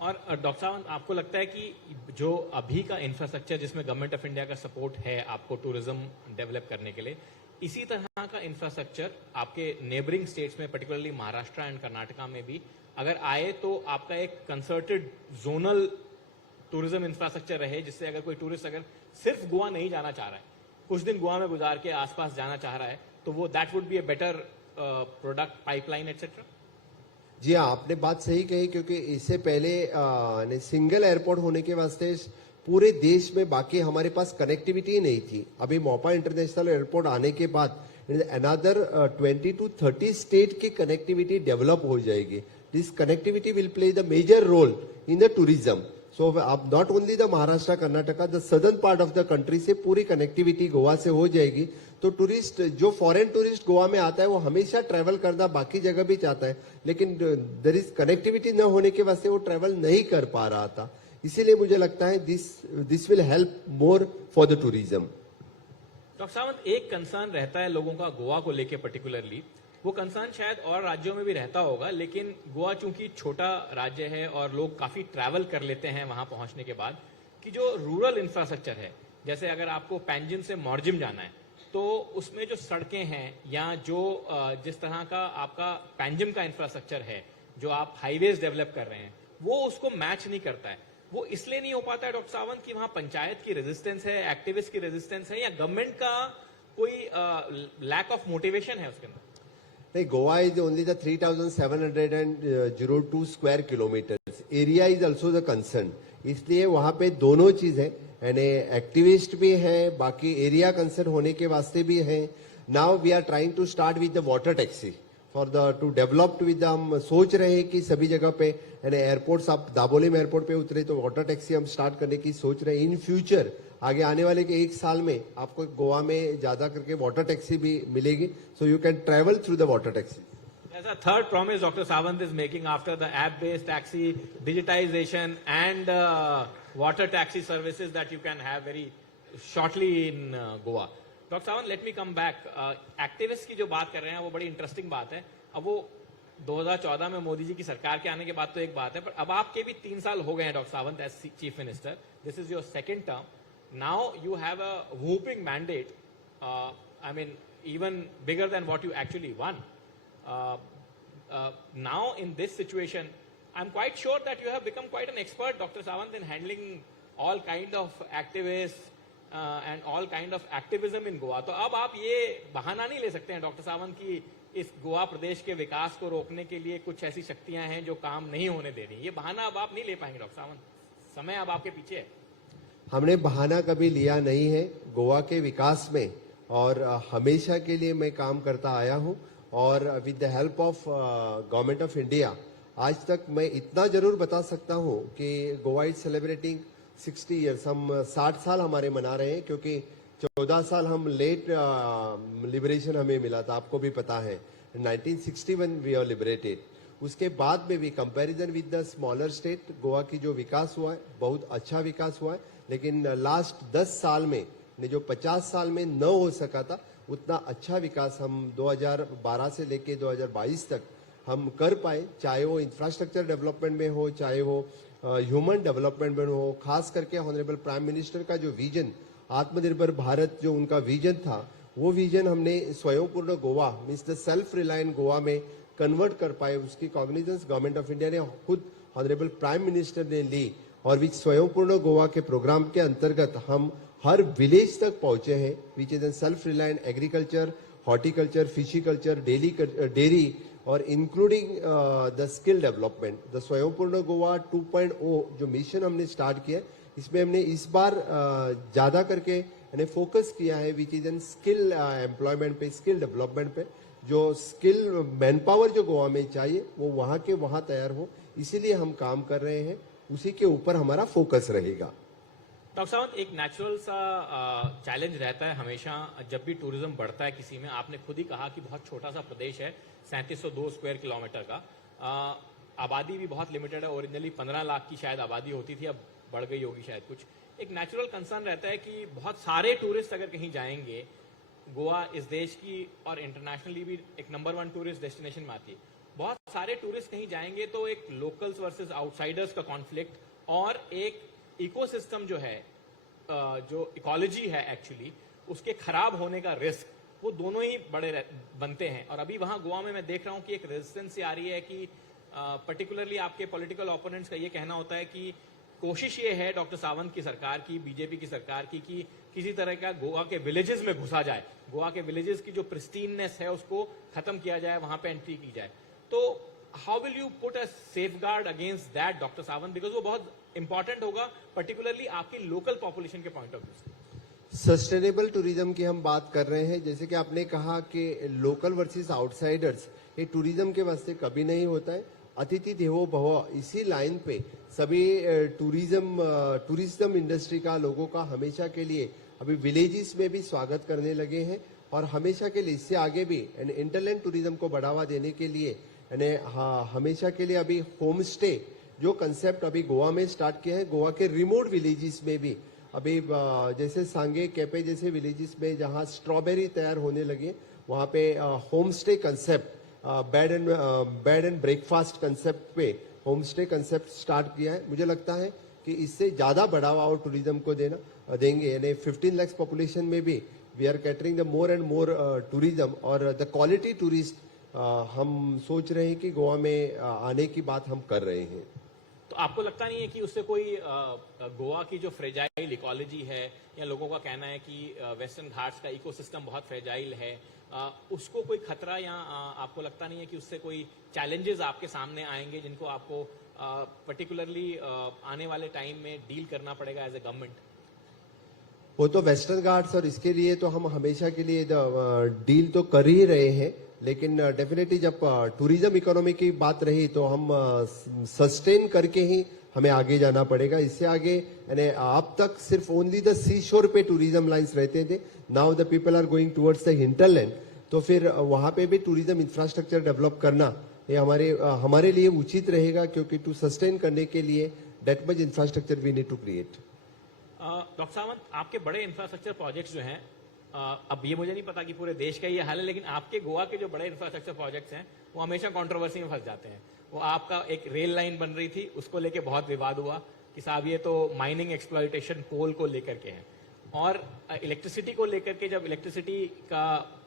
और डॉक्टर साहब, आपको लगता है कि जो अभी का इंफ्रास्ट्रक्चर जिसमें गवर्नमेंट ऑफ इंडिया का सपोर्ट है आपको टूरिज्म डेवलप करने के लिए, इसी तरह का इंफ्रास्ट्रक्चर आपके नेबरिंग स्टेट्स में पर्टिकुलरली महाराष्ट्र एंड कर्नाटका में भी अगर आए तो आपका एक कंसर्टेड जोनल टूरिज्म इंफ्रास्ट्रक्चर रहे, जिससे अगर कोई टूरिस्ट अगर सिर्फ गोवा नहीं जाना चाह रहा है, कुछ दिन गोवा में गुजार के आसपास जाना चाह रहा है, तो वो that would be a better product pipeline etcetera? जी हाँ, आपने बात सही कही, क्योंकि इससे पहले सिंगल एयरपोर्ट होने के वास्ते पूरे देश में बाकी हमारे पास कनेक्टिविटी नहीं थी। अभी मोपा इंटरनेशनल एयरपोर्ट आने के बाद अनदर 20 to 30 स्टेट की कनेक्टिविटी डेवलप हो जाएगी। This connectivity will play the major role in the tourism. So अब not only the Maharashtra Karnataka, the southern part of the country से पूरी कनेक्टिविटी गोवा से हो जाएगी। तो टूरिस्ट जो फॉरेन टूरिस्ट गोवा में आता है वो हमेशा ट्रैवल करना बाकी जगह भी चाहता है, लेकिन देयर इज कनेक्टिविटी न होने के वास्ते वो ट्रैवल नहीं कर पा रहा था। इसीलिए मुझे लगता है this will help more for the tourism. Doctor Sawant, एक कंसर्न रहता है लोगों का गोवा को लेके पर्टिकुलरली, वो कंसर्न शायद और राज्यों में भी रहता होगा, लेकिन गोवा चूंकि छोटा राज्य है और लोग काफी ट्रैवल कर लेते हैं वहां पहुंचने के बाद, कि जो रूरल इंफ्रास्ट्रक्चर है, जैसे अगर आपको पैंजिम से मॉर्जिम जाना है तो उसमें जो सड़कें हैं या जो जिस तरह का आपका पैंजिम का इंफ्रास्ट्रक्चर है, जो आप हाईवेज डेवलप कर रहे हैं, वो उसको मैच नहीं करता है। वो इसलिए नहीं हो पाता है डॉक्टर सावंत कि वहां पंचायत की रेजिस्टेंस है, एक्टिविस्ट की रेजिस्टेंस है, या गवर्नमेंट का कोई लैक ऑफ मोटिवेशन है उसके अंदर? नहीं, Goa is only the 3,702 square kilometres. Area is also the concern, इसलिए वहां पे दोनों चीज है, यानी एक्टिविस्ट भी है, बाकी एरिया कंसर्न होने के वास्ते भी है। Now we are trying to start with the water taxi for the to develop with, हम सोच रहे हैं कि सभी जगह पे यानी एयरपोर्ट्स, आप दाबोलिम एयरपोर्ट पे उतरे तो वाटर टैक्सी हम स्टार्ट करने की सोच रहे हैं। इन फ्यूचर आगे आने वाले के 1 साल में आपको गोवा में ज्यादा करके वाटर टैक्सी भी मिलेगी, so you can travel through the water taxi. As a third promise Dr. Sawant is making after the app-based taxi, digitization and water taxi services that you can have very shortly in Goa. Dr. Sawant, let me come back. Activists की जो बात कर रहे हैं वो बड़ी interesting बात है। अब वो 2014 में मोदी जी की सरकार के आने के बाद तो एक बात है, पर अब आपके भी 3 साल हो गए हैं doctor Sawant as chief minister. This is your second term. Now you have a whooping mandate, I mean even bigger than what you actually won. Now in this situation, I'm quite sure that you have become quite an expert, Dr. Sawant, in handling all kind of activists and all kind of activism in Goa. तो अब आप ये बहाना नहीं ले सकते हैं doctor Sawant की इस गोवा प्रदेश के विकास को रोकने के लिए कुछ ऐसी शक्तियां हैं जो काम नहीं होने दे रही। ये बहाना अब आप नहीं ले पाएंगे डॉक्टर सावंत, समय अब आपके पीछे है। हमने बहाना कभी लिया नहीं है गोवा के विकास में, और हमेशा के लिए मैं काम करता आया हूं, और with the help of government of India आज तक मैं इतना जरूर बता सकता हूं कि गोवा इज सेलिब्रेटिंग 60 ईयर्स। हम 60 साल हमारे मना रहे हैं, क्योंकि 14 साल हम लेट लिबरेशन हमें मिला था, आपको भी पता है 1961 वी आर लिबरेटेड। उसके बाद में भी comparison with the smaller state Goa की जो विकास हुआ है बहुत अच्छा विकास हुआ है, लेकिन लास्ट 10 साल में जो 50 साल में न हो सका था उतना अच्छा विकास हम 2012 से लेके 2022 तक हम कर पाए, चाहे वो इंफ्रास्ट्रक्चर डेवलपमेंट में हो, चाहे वो ह्यूमन डेवलपमेंट में हो। खास करके ऑनरेबल प्राइम मिनिस्टर का जो विजन आत्मनिर्भर भारत जो उनका विजन था, वो विजन हमने स्वयंपूर्ण Goa means the self reliant Goa में कन्वर्ट कर पाए। उसकी कॉग्निजेंस गवर्नमेंट ऑफ इंडिया ने खुद ऑनरेबल प्राइम मिनिस्टर ने ली, और विच स्वयंपूर्ण गोवा के प्रोग्राम के अंतर्गत हम हर विलेज तक पहुंचे हैं, which is self reliant agriculture, horticulture, fishiculture, dairy और including the skill development. The Swayampurna Goa 2.0 जो मिशन हमने स्टार्ट किया, इसमें हमने इस बार ज्यादा करके यानी फोकस किया है which is N skill employment पे, स्किल डेवलपमेंट पे। जो स्किल मैन पावर जो गोवा में चाहिए वो वहां के वहां तैयार हो, इसीलिए हम काम कर रहे हैं, उसी के ऊपर हमारा फोकस रहेगा। डॉक्टर सावंत, एक नेचुरल सा चैलेंज रहता है हमेशा जब भी टूरिज्म बढ़ता है किसी में। आपने खुद ही कहा कि बहुत छोटा सा प्रदेश है, 3702 स्क्वायर किलोमीटर का, आबादी भी बहुत लिमिटेड है। ओरिजिनली 15 लाख की शायद आबादी होती थी, अब बढ़ गई होगी शायद कुछ। एक नेचुरल कंसर्न रहता है कि बहुत सारे टूरिस्ट अगर कहीं जाएंगे, गोवा इस देश की और इंटरनेशनली भी एक नंबर 1 टूरिस्ट डेस्टिनेशन में आती है, बहुत सारे टूरिस्ट कहीं जाएंगे तो एक लोकल्स वर्सेस आउटसाइडर्स का कॉन्फ्लिक्ट और एक इकोसिस्टम जो है, जो इकोलॉजी है एक्चुअली, उसके खराब होने का रिस्क, वो दोनों ही बड़े बनते हैं। और अभी वहां गोवा में मैं देख रहा हूं कि एक रेजिस्टेंस आ रही है कि पर्टिकुलरली आपके पॉलिटिकल ओपोनेंट्स का ये कहना होता है कि कोशिश ये है डॉक्टर सावंत की सरकार की, बीजेपी की सरकार की, कि किसी तरह का गोवा के विलेजेस में घुसा जाए, गोवा के विलेजेस की जो प्रिस्टीननेस है उसको खत्म किया जाए, वहां पे एंट्री की जाए। तो how will you put a safeguard against that doctor Sawant, because वो बहुत इंपॉर्टेंट होगा पर्टिकुलरली आपकी लोकल पॉपुलेशन के पॉइंट ऑफ व्यू से। सस्टेनेबल टूरिज्म की हम बात कर रहे हैं, जैसे कि आपने कहा कि लोकल वर्सेस आउटसाइडर्स, ये टूरिज्म के वास्ते कभी नहीं होता है। अतिथि देवो भव, इसी लाइन पे सभी टूरिज्म इंडस्ट्री का, लोगों का हमेशा के लिए अभी विलेजेस में भी स्वागत करने लगे हैं और हमेशा के लिए इससे आगे भी इंटरलैंड टूरिज्म को बढ़ावा देने के लिए हमेशा के लिए अभी होम स्टे जो कंसेप्ट अभी गोवा में स्टार्ट किया है, गोवा के रिमोट विलेजेस में भी अभी जैसे सांगे कैपे जैसे विलेजेस में जहां स्ट्रॉबेरी तैयार होने लगे, वहां पे home stay concept, bed and breakfast concept पे होम स्टे कंसेप्ट स्टार्ट किया है। मुझे लगता है कि इससे ज्यादा बढ़ावा और टूरिज्म को देंगे, यानी 15 लाख पॉपुलेशन में भी we are catering the more and more tourism और द क्वालिटी टूरिस्ट हम सोच रहे हैं कि गोवा में आने की बात हम कर रहे हैं। तो आपको लगता नहीं है कि उससे कोई गोवा की जो फ्रेजाइल इकोलॉजी है, या लोगों का कहना है कि वेस्टर्न घाट्स का इकोसिस्टम बहुत फ्रेजाइल है, उसको कोई खतरा, या आपको लगता नहीं है कि उससे कोई चैलेंजेस आपके सामने आएंगे जिनको आपको पर्टिकुलरली आने वाले टाइम में डील करना पड़ेगा एज ए गवर्नमेंट? वो तो वेस्टर्न घाट्स और इसके लिए तो हम हमेशा के लिए डील तो कर ही रहे हैं, लेकिन डेफिनेटली जब टूरिज्म इकोनॉमी की बात रही तो हम सस्टेन करके ही हमें आगे जाना पड़ेगा। इससे आगे यानी अब तक सिर्फ ओनली द सी शोर पे टूरिज्म लाइंस रहते थे, now the people are going towards the hinterland, तो फिर वहां पे भी टूरिज्म इंफ्रास्ट्रक्चर डेवलप करना ये हमारे लिए उचित रहेगा, क्योंकि टू सस्टेन करने के लिए that much infrastructure we need to create. Doctor Sawant, आपके बड़े इंफ्रास्ट्रक्चर प्रोजेक्ट्स जो हैं, अब ये मुझे नहीं पता कि पूरे देश का ये हाल है, लेकिन आपके गोवा के जो बड़े इंफ्रास्ट्रक्चर प्रोजेक्ट्स हैं वो हमेशा कंट्रोवर्सी में फंस जाते हैं। वो आपका एक रेल लाइन बन रही थी, उसको लेके बहुत विवाद हुआ कि साहब ये तो माइनिंग एक्सप्लॉयटेशन कोल को लेकर के हैं, और इलेक्ट्रिसिटी को लेकर के जब इलेक्ट्रिसिटी का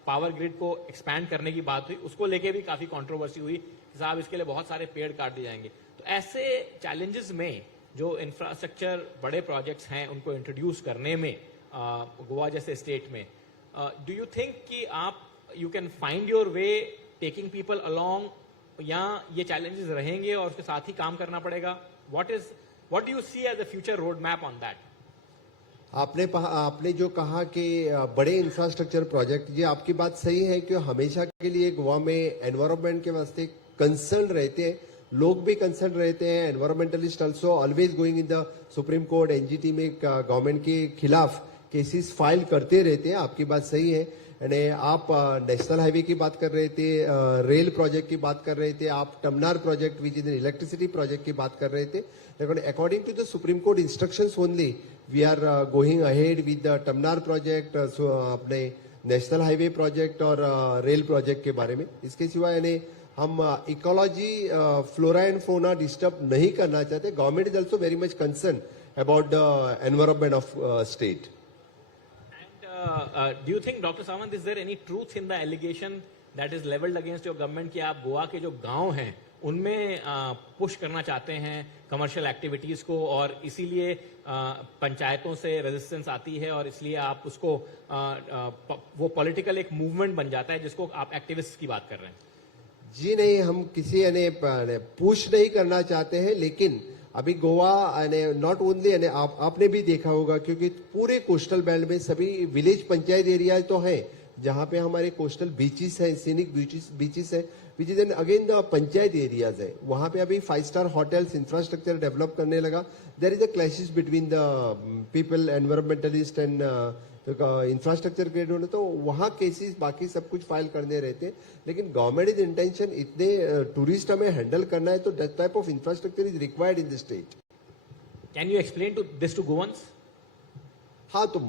पावर ग्रिड को एक्सपैंड करने की बात हुई, उसको लेके भी काफी कंट्रोवर्सी हुई कि साहब इसके लिए बहुत सारे पेड़ काट दिए जाएंगे। तो ऐसे चैलेंजेस में जो इंफ्रास्ट्रक्चर बड़े प्रोजेक्ट्स हैं उनको इंट्रोड्यूस करने में गोवा जैसे स्टेट में, डू यू थिंक कि आप you can find your way taking people along, या ये चैलेंजेस रहेंगे और उसके साथ ही काम करना पड़ेगा? What do you see as a future road map on that? आपने जो कहा कि बड़े इंफ्रास्ट्रक्चर प्रोजेक्ट, ये आपकी बात सही है कि हमेशा के लिए गोवा में एनवायरनमेंट के वास्ते कंसर्न रहते हैं, लोग भी कंसर्न रहते हैं। Environmentalist also always going in the supreme court, NGT में गवर्नमेंट के खिलाफ केसेस फाइल करते रहते हैं। आपकी बात सही है। यानी आप नेशनल हाईवे की बात कर रहे थे, रेल प्रोजेक्ट की बात कर रहे थे, आप Tamnar project which is electricity project की बात कर रहे थे, लेकिन according to the supreme court instructions only we are going ahead with the Tamnar project, अपने नेशनल हाईवे प्रोजेक्ट और रेल प्रोजेक्ट के बारे में। इसके सिवा यानी हम ecology, flora and fauna disturb नहीं करना चाहते। Government is also very much concern about the environment of state. Do you think, Dr. Samant, is there any truth in the allegation that is leveled against your government कि आप गोवा के जो गांव हैं उनमें पुश करना चाहते हैं कमर्शियल एक्टिविटीज को, और इसीलिए पंचायतों से रेजिस्टेंस आती है और इसलिए आप उसको वो पॉलिटिकल एक मूवमेंट बन जाता है जिसको आप एक्टिविस्ट की बात कर रहे हैं? जी नहीं, हम किसी पुश नहीं करना चाहते हैं, लेकिन अभी गोवा नॉट ओनली आपने भी देखा होगा, क्योंकि पूरे कोस्टल बेल्ट में सभी विलेज पंचायत एरिया तो हैं जहां पे हमारे कोस्टल बीचेस हैं, सीनिक बीचेस है, which is again the panchayat areas है, वहां पे अभी 5 स्टार होटल्स इंफ्रास्ट्रक्चर डेवलप करने लगा. There is a clashes between the people, environmentalist and infrastructure grade होने, तो वहां केसेस बाकी सब कुछ फाइल करने रहते हैं. लेकिन गवर्नमेंट इज इंटेंशन इतने टूरिस्ट हमें हैंडल करना है, तो that type of infrastructure is required in the state. Can you explain this to Goans? हाँ, तो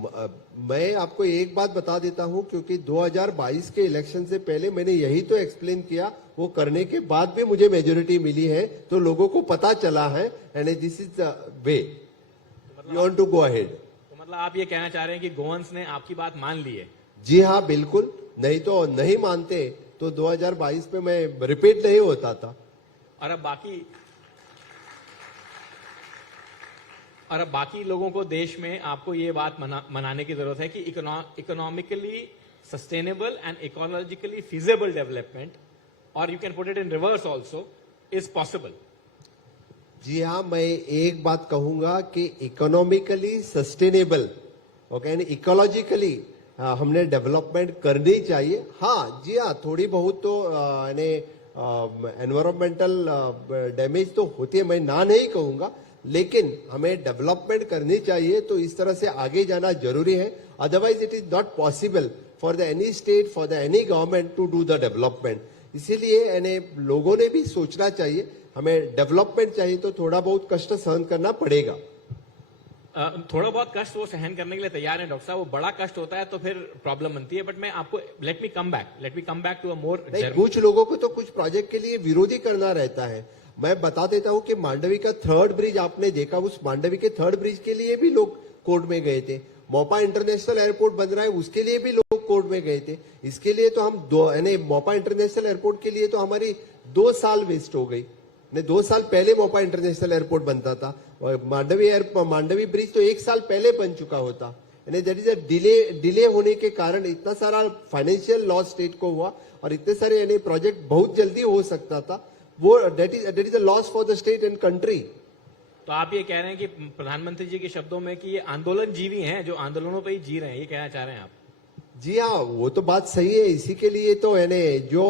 मैं आपको एक बात बता देता हूं, क्योंकि 2022 के इलेक्शन से पहले मैंने यही तो एक्सप्लेन किया. वो करने के बाद भी मुझे मेजोरिटी मिली है, तो लोगों को पता चला है, and this is the way you want to go ahead. तो मतलब आप ये कहना चाह रहे हैं कि गोवंस ने आपकी बात मान ली है? जी हाँ, बिल्कुल. नहीं तो नहीं मानते तो 2022 में मैं रिपीट नहीं होता था. और अब बाकी लोगों को देश में आपको ये बात मनाने की जरूरत है कि economically sustainable and ecologically feasible development, और you can put it in reverse also, is possible. जी हाँ, मैं एक बात कहूंगा कि economically sustainable okay and ecologically हमने डेवलपमेंट करनी चाहिए. हाँ जी हाँ, थोड़ी बहुत तो एनवायरमेंटल डैमेज तो होती है, मैं ना नहीं कहूंगा, लेकिन हमें डेवलपमेंट करनी चाहिए. तो इस तरह से आगे जाना जरूरी है. Otherwise it is not possible for the any state, for the any government to do the development. इसीलिए लोगों ने भी सोचना चाहिए, हमें डेवलपमेंट चाहिए तो थोड़ा बहुत कष्ट सहन करना पड़ेगा. थोड़ा बहुत कष्ट वो सहन करने के लिए तैयार है डॉक्टर साहब. वो बड़ा कष्ट होता है तो फिर प्रॉब्लम बनती है. बट मैं आपको let me come back to a more. कुछ लोगों को तो कुछ प्रोजेक्ट के लिए विरोधी करना रहता है. मैं बता देता हूं कि मांडवी का 3rd ब्रिज आपने देखा, उस मांडवी के 3rd ब्रिज के लिए भी लोग कोर्ट में गए थे. मोपा इंटरनेशनल एयरपोर्ट बन रहा है, उसके लिए भी लोग कोर्ट में गए थे. इसके लिए तो हम मोपा इंटरनेशनल एयरपोर्ट के लिए तो हमारी 2 साल वेस्ट हो गई. 2 साल पहले मोपा इंटरनेशनल एयरपोर्ट बनता था. मांडवी ब्रिज तो 1 साल पहले बन चुका होता. दैट इज अ डिले होने के कारण इतना सारा फाइनेंशियल लॉस स्टेट को हुआ, और इतने सारे प्रोजेक्ट बहुत जल्दी हो सकता था. वो that is a loss for the state and country. तो आप ये कह रहे हैं कि प्रधानमंत्री जी के शब्दों में कि ये आंदोलन जीवी हैं, जो आंदोलनों पे ही जी रहे हैं, ये कहना चाह रहे हैं आप? जी हाँ, वो तो बात सही है. इसी के लिए तो जो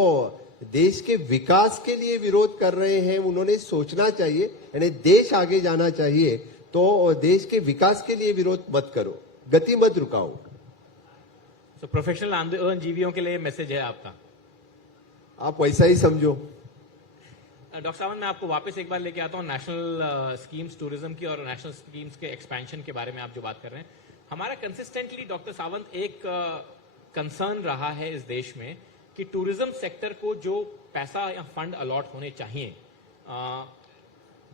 देश के विकास के लिए विरोध कर रहे हैं, उन्होंने सोचना चाहिए. देश आगे जाना चाहिए, तो देश के विकास के लिए विरोध मत करो, गति मत रुकाओ. तो प्रोफेशनल आंदोलन जीवियों के लिए मैसेज है आपका? आप वैसा ही समझो. डॉक्टर सावंत, मैं आपको वापस एक बार लेके आता हूँ नेशनल स्कीम्स टूरिज्म की और नेशनल स्कीम्स के एक्सपेंशन के बारे में आप जो बात कर रहे हैं. हमारा कंसिस्टेंटली डॉक्टर सावंत एक कंसर्न रहा है इस देश में कि टूरिज्म सेक्टर को जो पैसा या फंड अलॉट होने चाहिए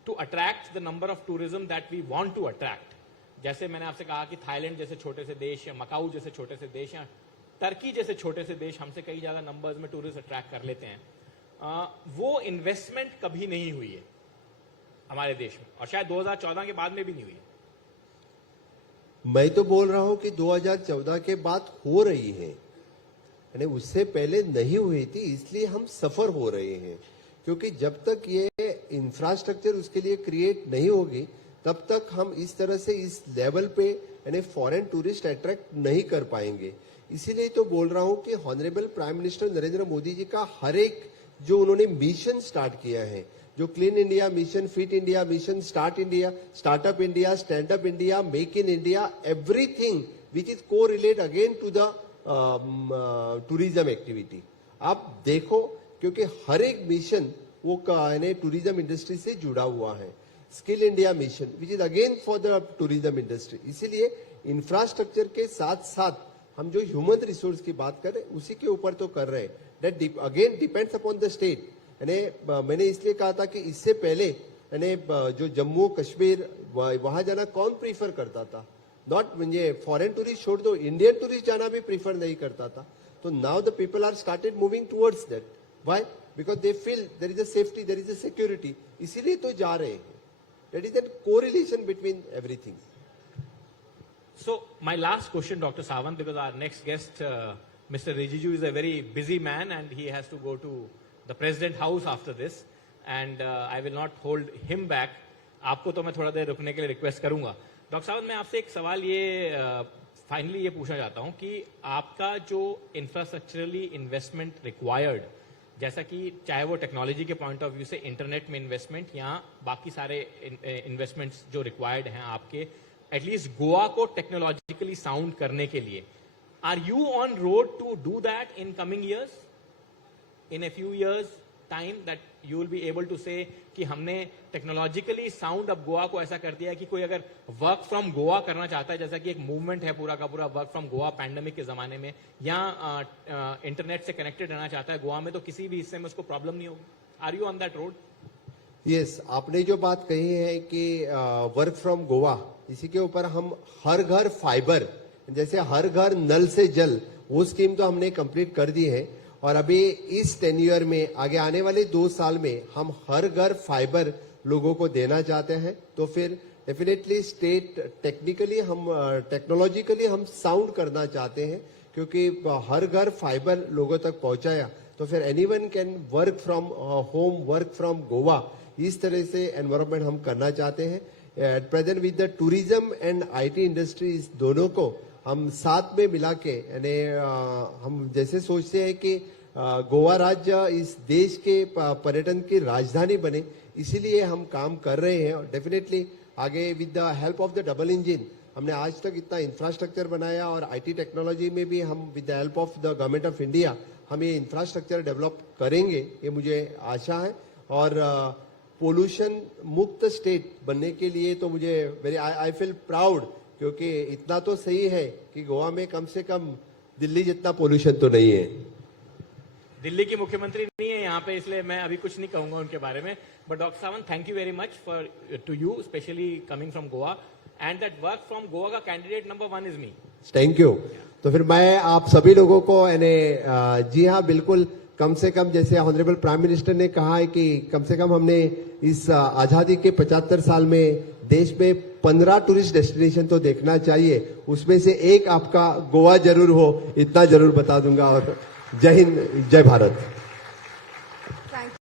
to attract the number of tourism that we want to attract, जैसे मैंने आपसे कहा कि थाईलैंड जैसे छोटे से देश या मकाऊ जैसे छोटे से देश या टर्की जैसे छोटे से देश हमसे कई ज्यादा नंबर्स में टूरिस्ट अट्रैक्ट कर लेते हैं, वो इन्वेस्टमेंट कभी नहीं हुई है हमारे देश में, और शायद 2014 के बाद में भी नहीं हुई है. मैं तो बोल रहा हूं कि 2014 के बाद हो रही है, उससे पहले नहीं हुई थी. इसलिए हम सफर हो रहे हैं, क्योंकि जब तक ये इंफ्रास्ट्रक्चर उसके लिए क्रिएट नहीं होगी, तब तक हम इस तरह से इस लेवल पे फॉरेन टूरिस्ट अट्रैक्ट नहीं कर पाएंगे. इसीलिए तो बोल रहा हूं कि honourable prime minister Narendra Modi ji का हर एक जो उन्होंने मिशन स्टार्ट किया है, जो clean India mission, fit India mission, startup India, stand up India, make in India, everything which is correlate again to the tourism activity. आप देखो, क्योंकि हर एक मिशन वो टूरिज्म इंडस्ट्री से जुड़ा हुआ है. Skill India mission which is again for the tourism industry. इसीलिए इंफ्रास्ट्रक्चर के साथ साथ हम जो ह्यूमन रिसोर्स की बात कर रहे हैं, उसी के ऊपर तो कर रहे हैं. That again depends upon the state. मैंने इसलिए कहा था कि इससे पहले जो जम्मू कश्मीर वहां जाना कौन प्रीफर करता था? नॉट म्हणजे फॉरेन टूरिस्ट छोड़ दो, इंडियन टूरिस्ट जाना भी प्रीफर नहीं करता था. तो now the people are started moving towards that. Why? Because they feel there is a safety, there is a security. इसीलिए तो जा रहे हैं. That is that correlation between everything. So my last question, Dr. Sawant, because our next guest, Mr. Rijiju, is a very busy man and he has to go to the President House after this, and I will not hold him back. आपको तो मैं थोड़ा देर रुकने के लिए request करूंगा. Doctor Sawant, मैं आपसे एक सवाल ये फाइनली ये पूछना चाहता हूं कि आपका जो इंफ्रास्ट्रक्चरली इन्वेस्टमेंट रिक्वायर्ड, जैसा कि चाहे वो टेक्नोलॉजी के पॉइंट ऑफ व्यू से इंटरनेट में इन्वेस्टमेंट या बाकी सारे इन्वेस्टमेंट्स जो रिक्वायर्ड हैं आपके एटलीस्ट गोवा को टेक्नोलॉजिकली साउंड करने के लिए, are you on road to do that in coming years, in a few years time, that you will be able to say कि हमने टेक्नोलॉजिकली साउंड अब गोवा को ऐसा कर दिया है कि कोई अगर वर्क फ्रॉम गोवा करना चाहता है, जैसा कि एक मूवमेंट है पूरा का पूरा वर्क फ्रॉम गोवा पैंडेमिक के जमाने में, या इंटरनेट से कनेक्टेड रहना चाहता है गोवा में, तो किसी भी हिस्से में उसको प्रॉब्लम नहीं होगी? Are you on that road? Yes, आपने जो बात कही है कि वर्क फ्रॉम गोवा, इसी के ऊपर हम हर घर फाइबर, जैसे हर घर नल से जल, वो स्कीम तो हमने कंप्लीट कर दी है। और अभी इस टेन्यूअर में आगे आने वाले 2 साल में हम हर घर फाइबर लोगों को देना चाहते हैं। तो फिर डेफिनेटली स्टेट टेक्निकली हम टेक्नोलॉजिकली हम साउंड करना चाहते हैं, क्योंकि हर घर फाइबर लोगों तक पहुंचाया तो फिर anyone can work from home, work from Goa, इस तरह से एनवायरनमेंट हम करना चाहते हैं। At present with the tourism and IT industries दोनों को हम साथ में मिला के, यानी हम जैसे सोचते हैं कि गोवा राज्य इस देश के पर्यटन की राजधानी बने, इसीलिए हम काम कर रहे हैं। और डेफिनेटली आगे with the help of the double engine, हमने आज तक इतना इंफ्रास्ट्रक्चर बनाया और आईटी टेक्नोलॉजी में भी हम with the help of the government of India हम ये इंफ्रास्ट्रक्चर डेवलप करेंगे, ये मुझे आशा है। और पोल्यूशन मुक्त स्टेट बनने के लिए तो मुझे आई फील प्राउड, क्योंकि इतना तो सही है कि गोवा में कम से कम दिल्ली जितना पोल्यूशन तो नहीं है। दिल्ली की मुख्यमंत्री नहीं है यहाँ पे, इसलिए मैं अभी कुछ नहीं कहूंगा उनके बारे में। But doctor Sawant, thank you very much for to you, specially coming from Goa, and that work from Goa का candidate number 1 is me. Thank you. तो फिर मैं आप सभी लोगों को, यानी जी हाँ बिल्कुल, कम से कम जैसे ऑनरेबल प्राइम मिनिस्टर ने कहा है कि कम से कम हमने इस आजादी के 75 साल में देश में 15 टूरिस्ट डेस्टिनेशन तो देखना चाहिए, उसमें से एक आपका गोवा जरूर हो, इतना जरूर बता दूंगा। और जय हिंद, जय भारत।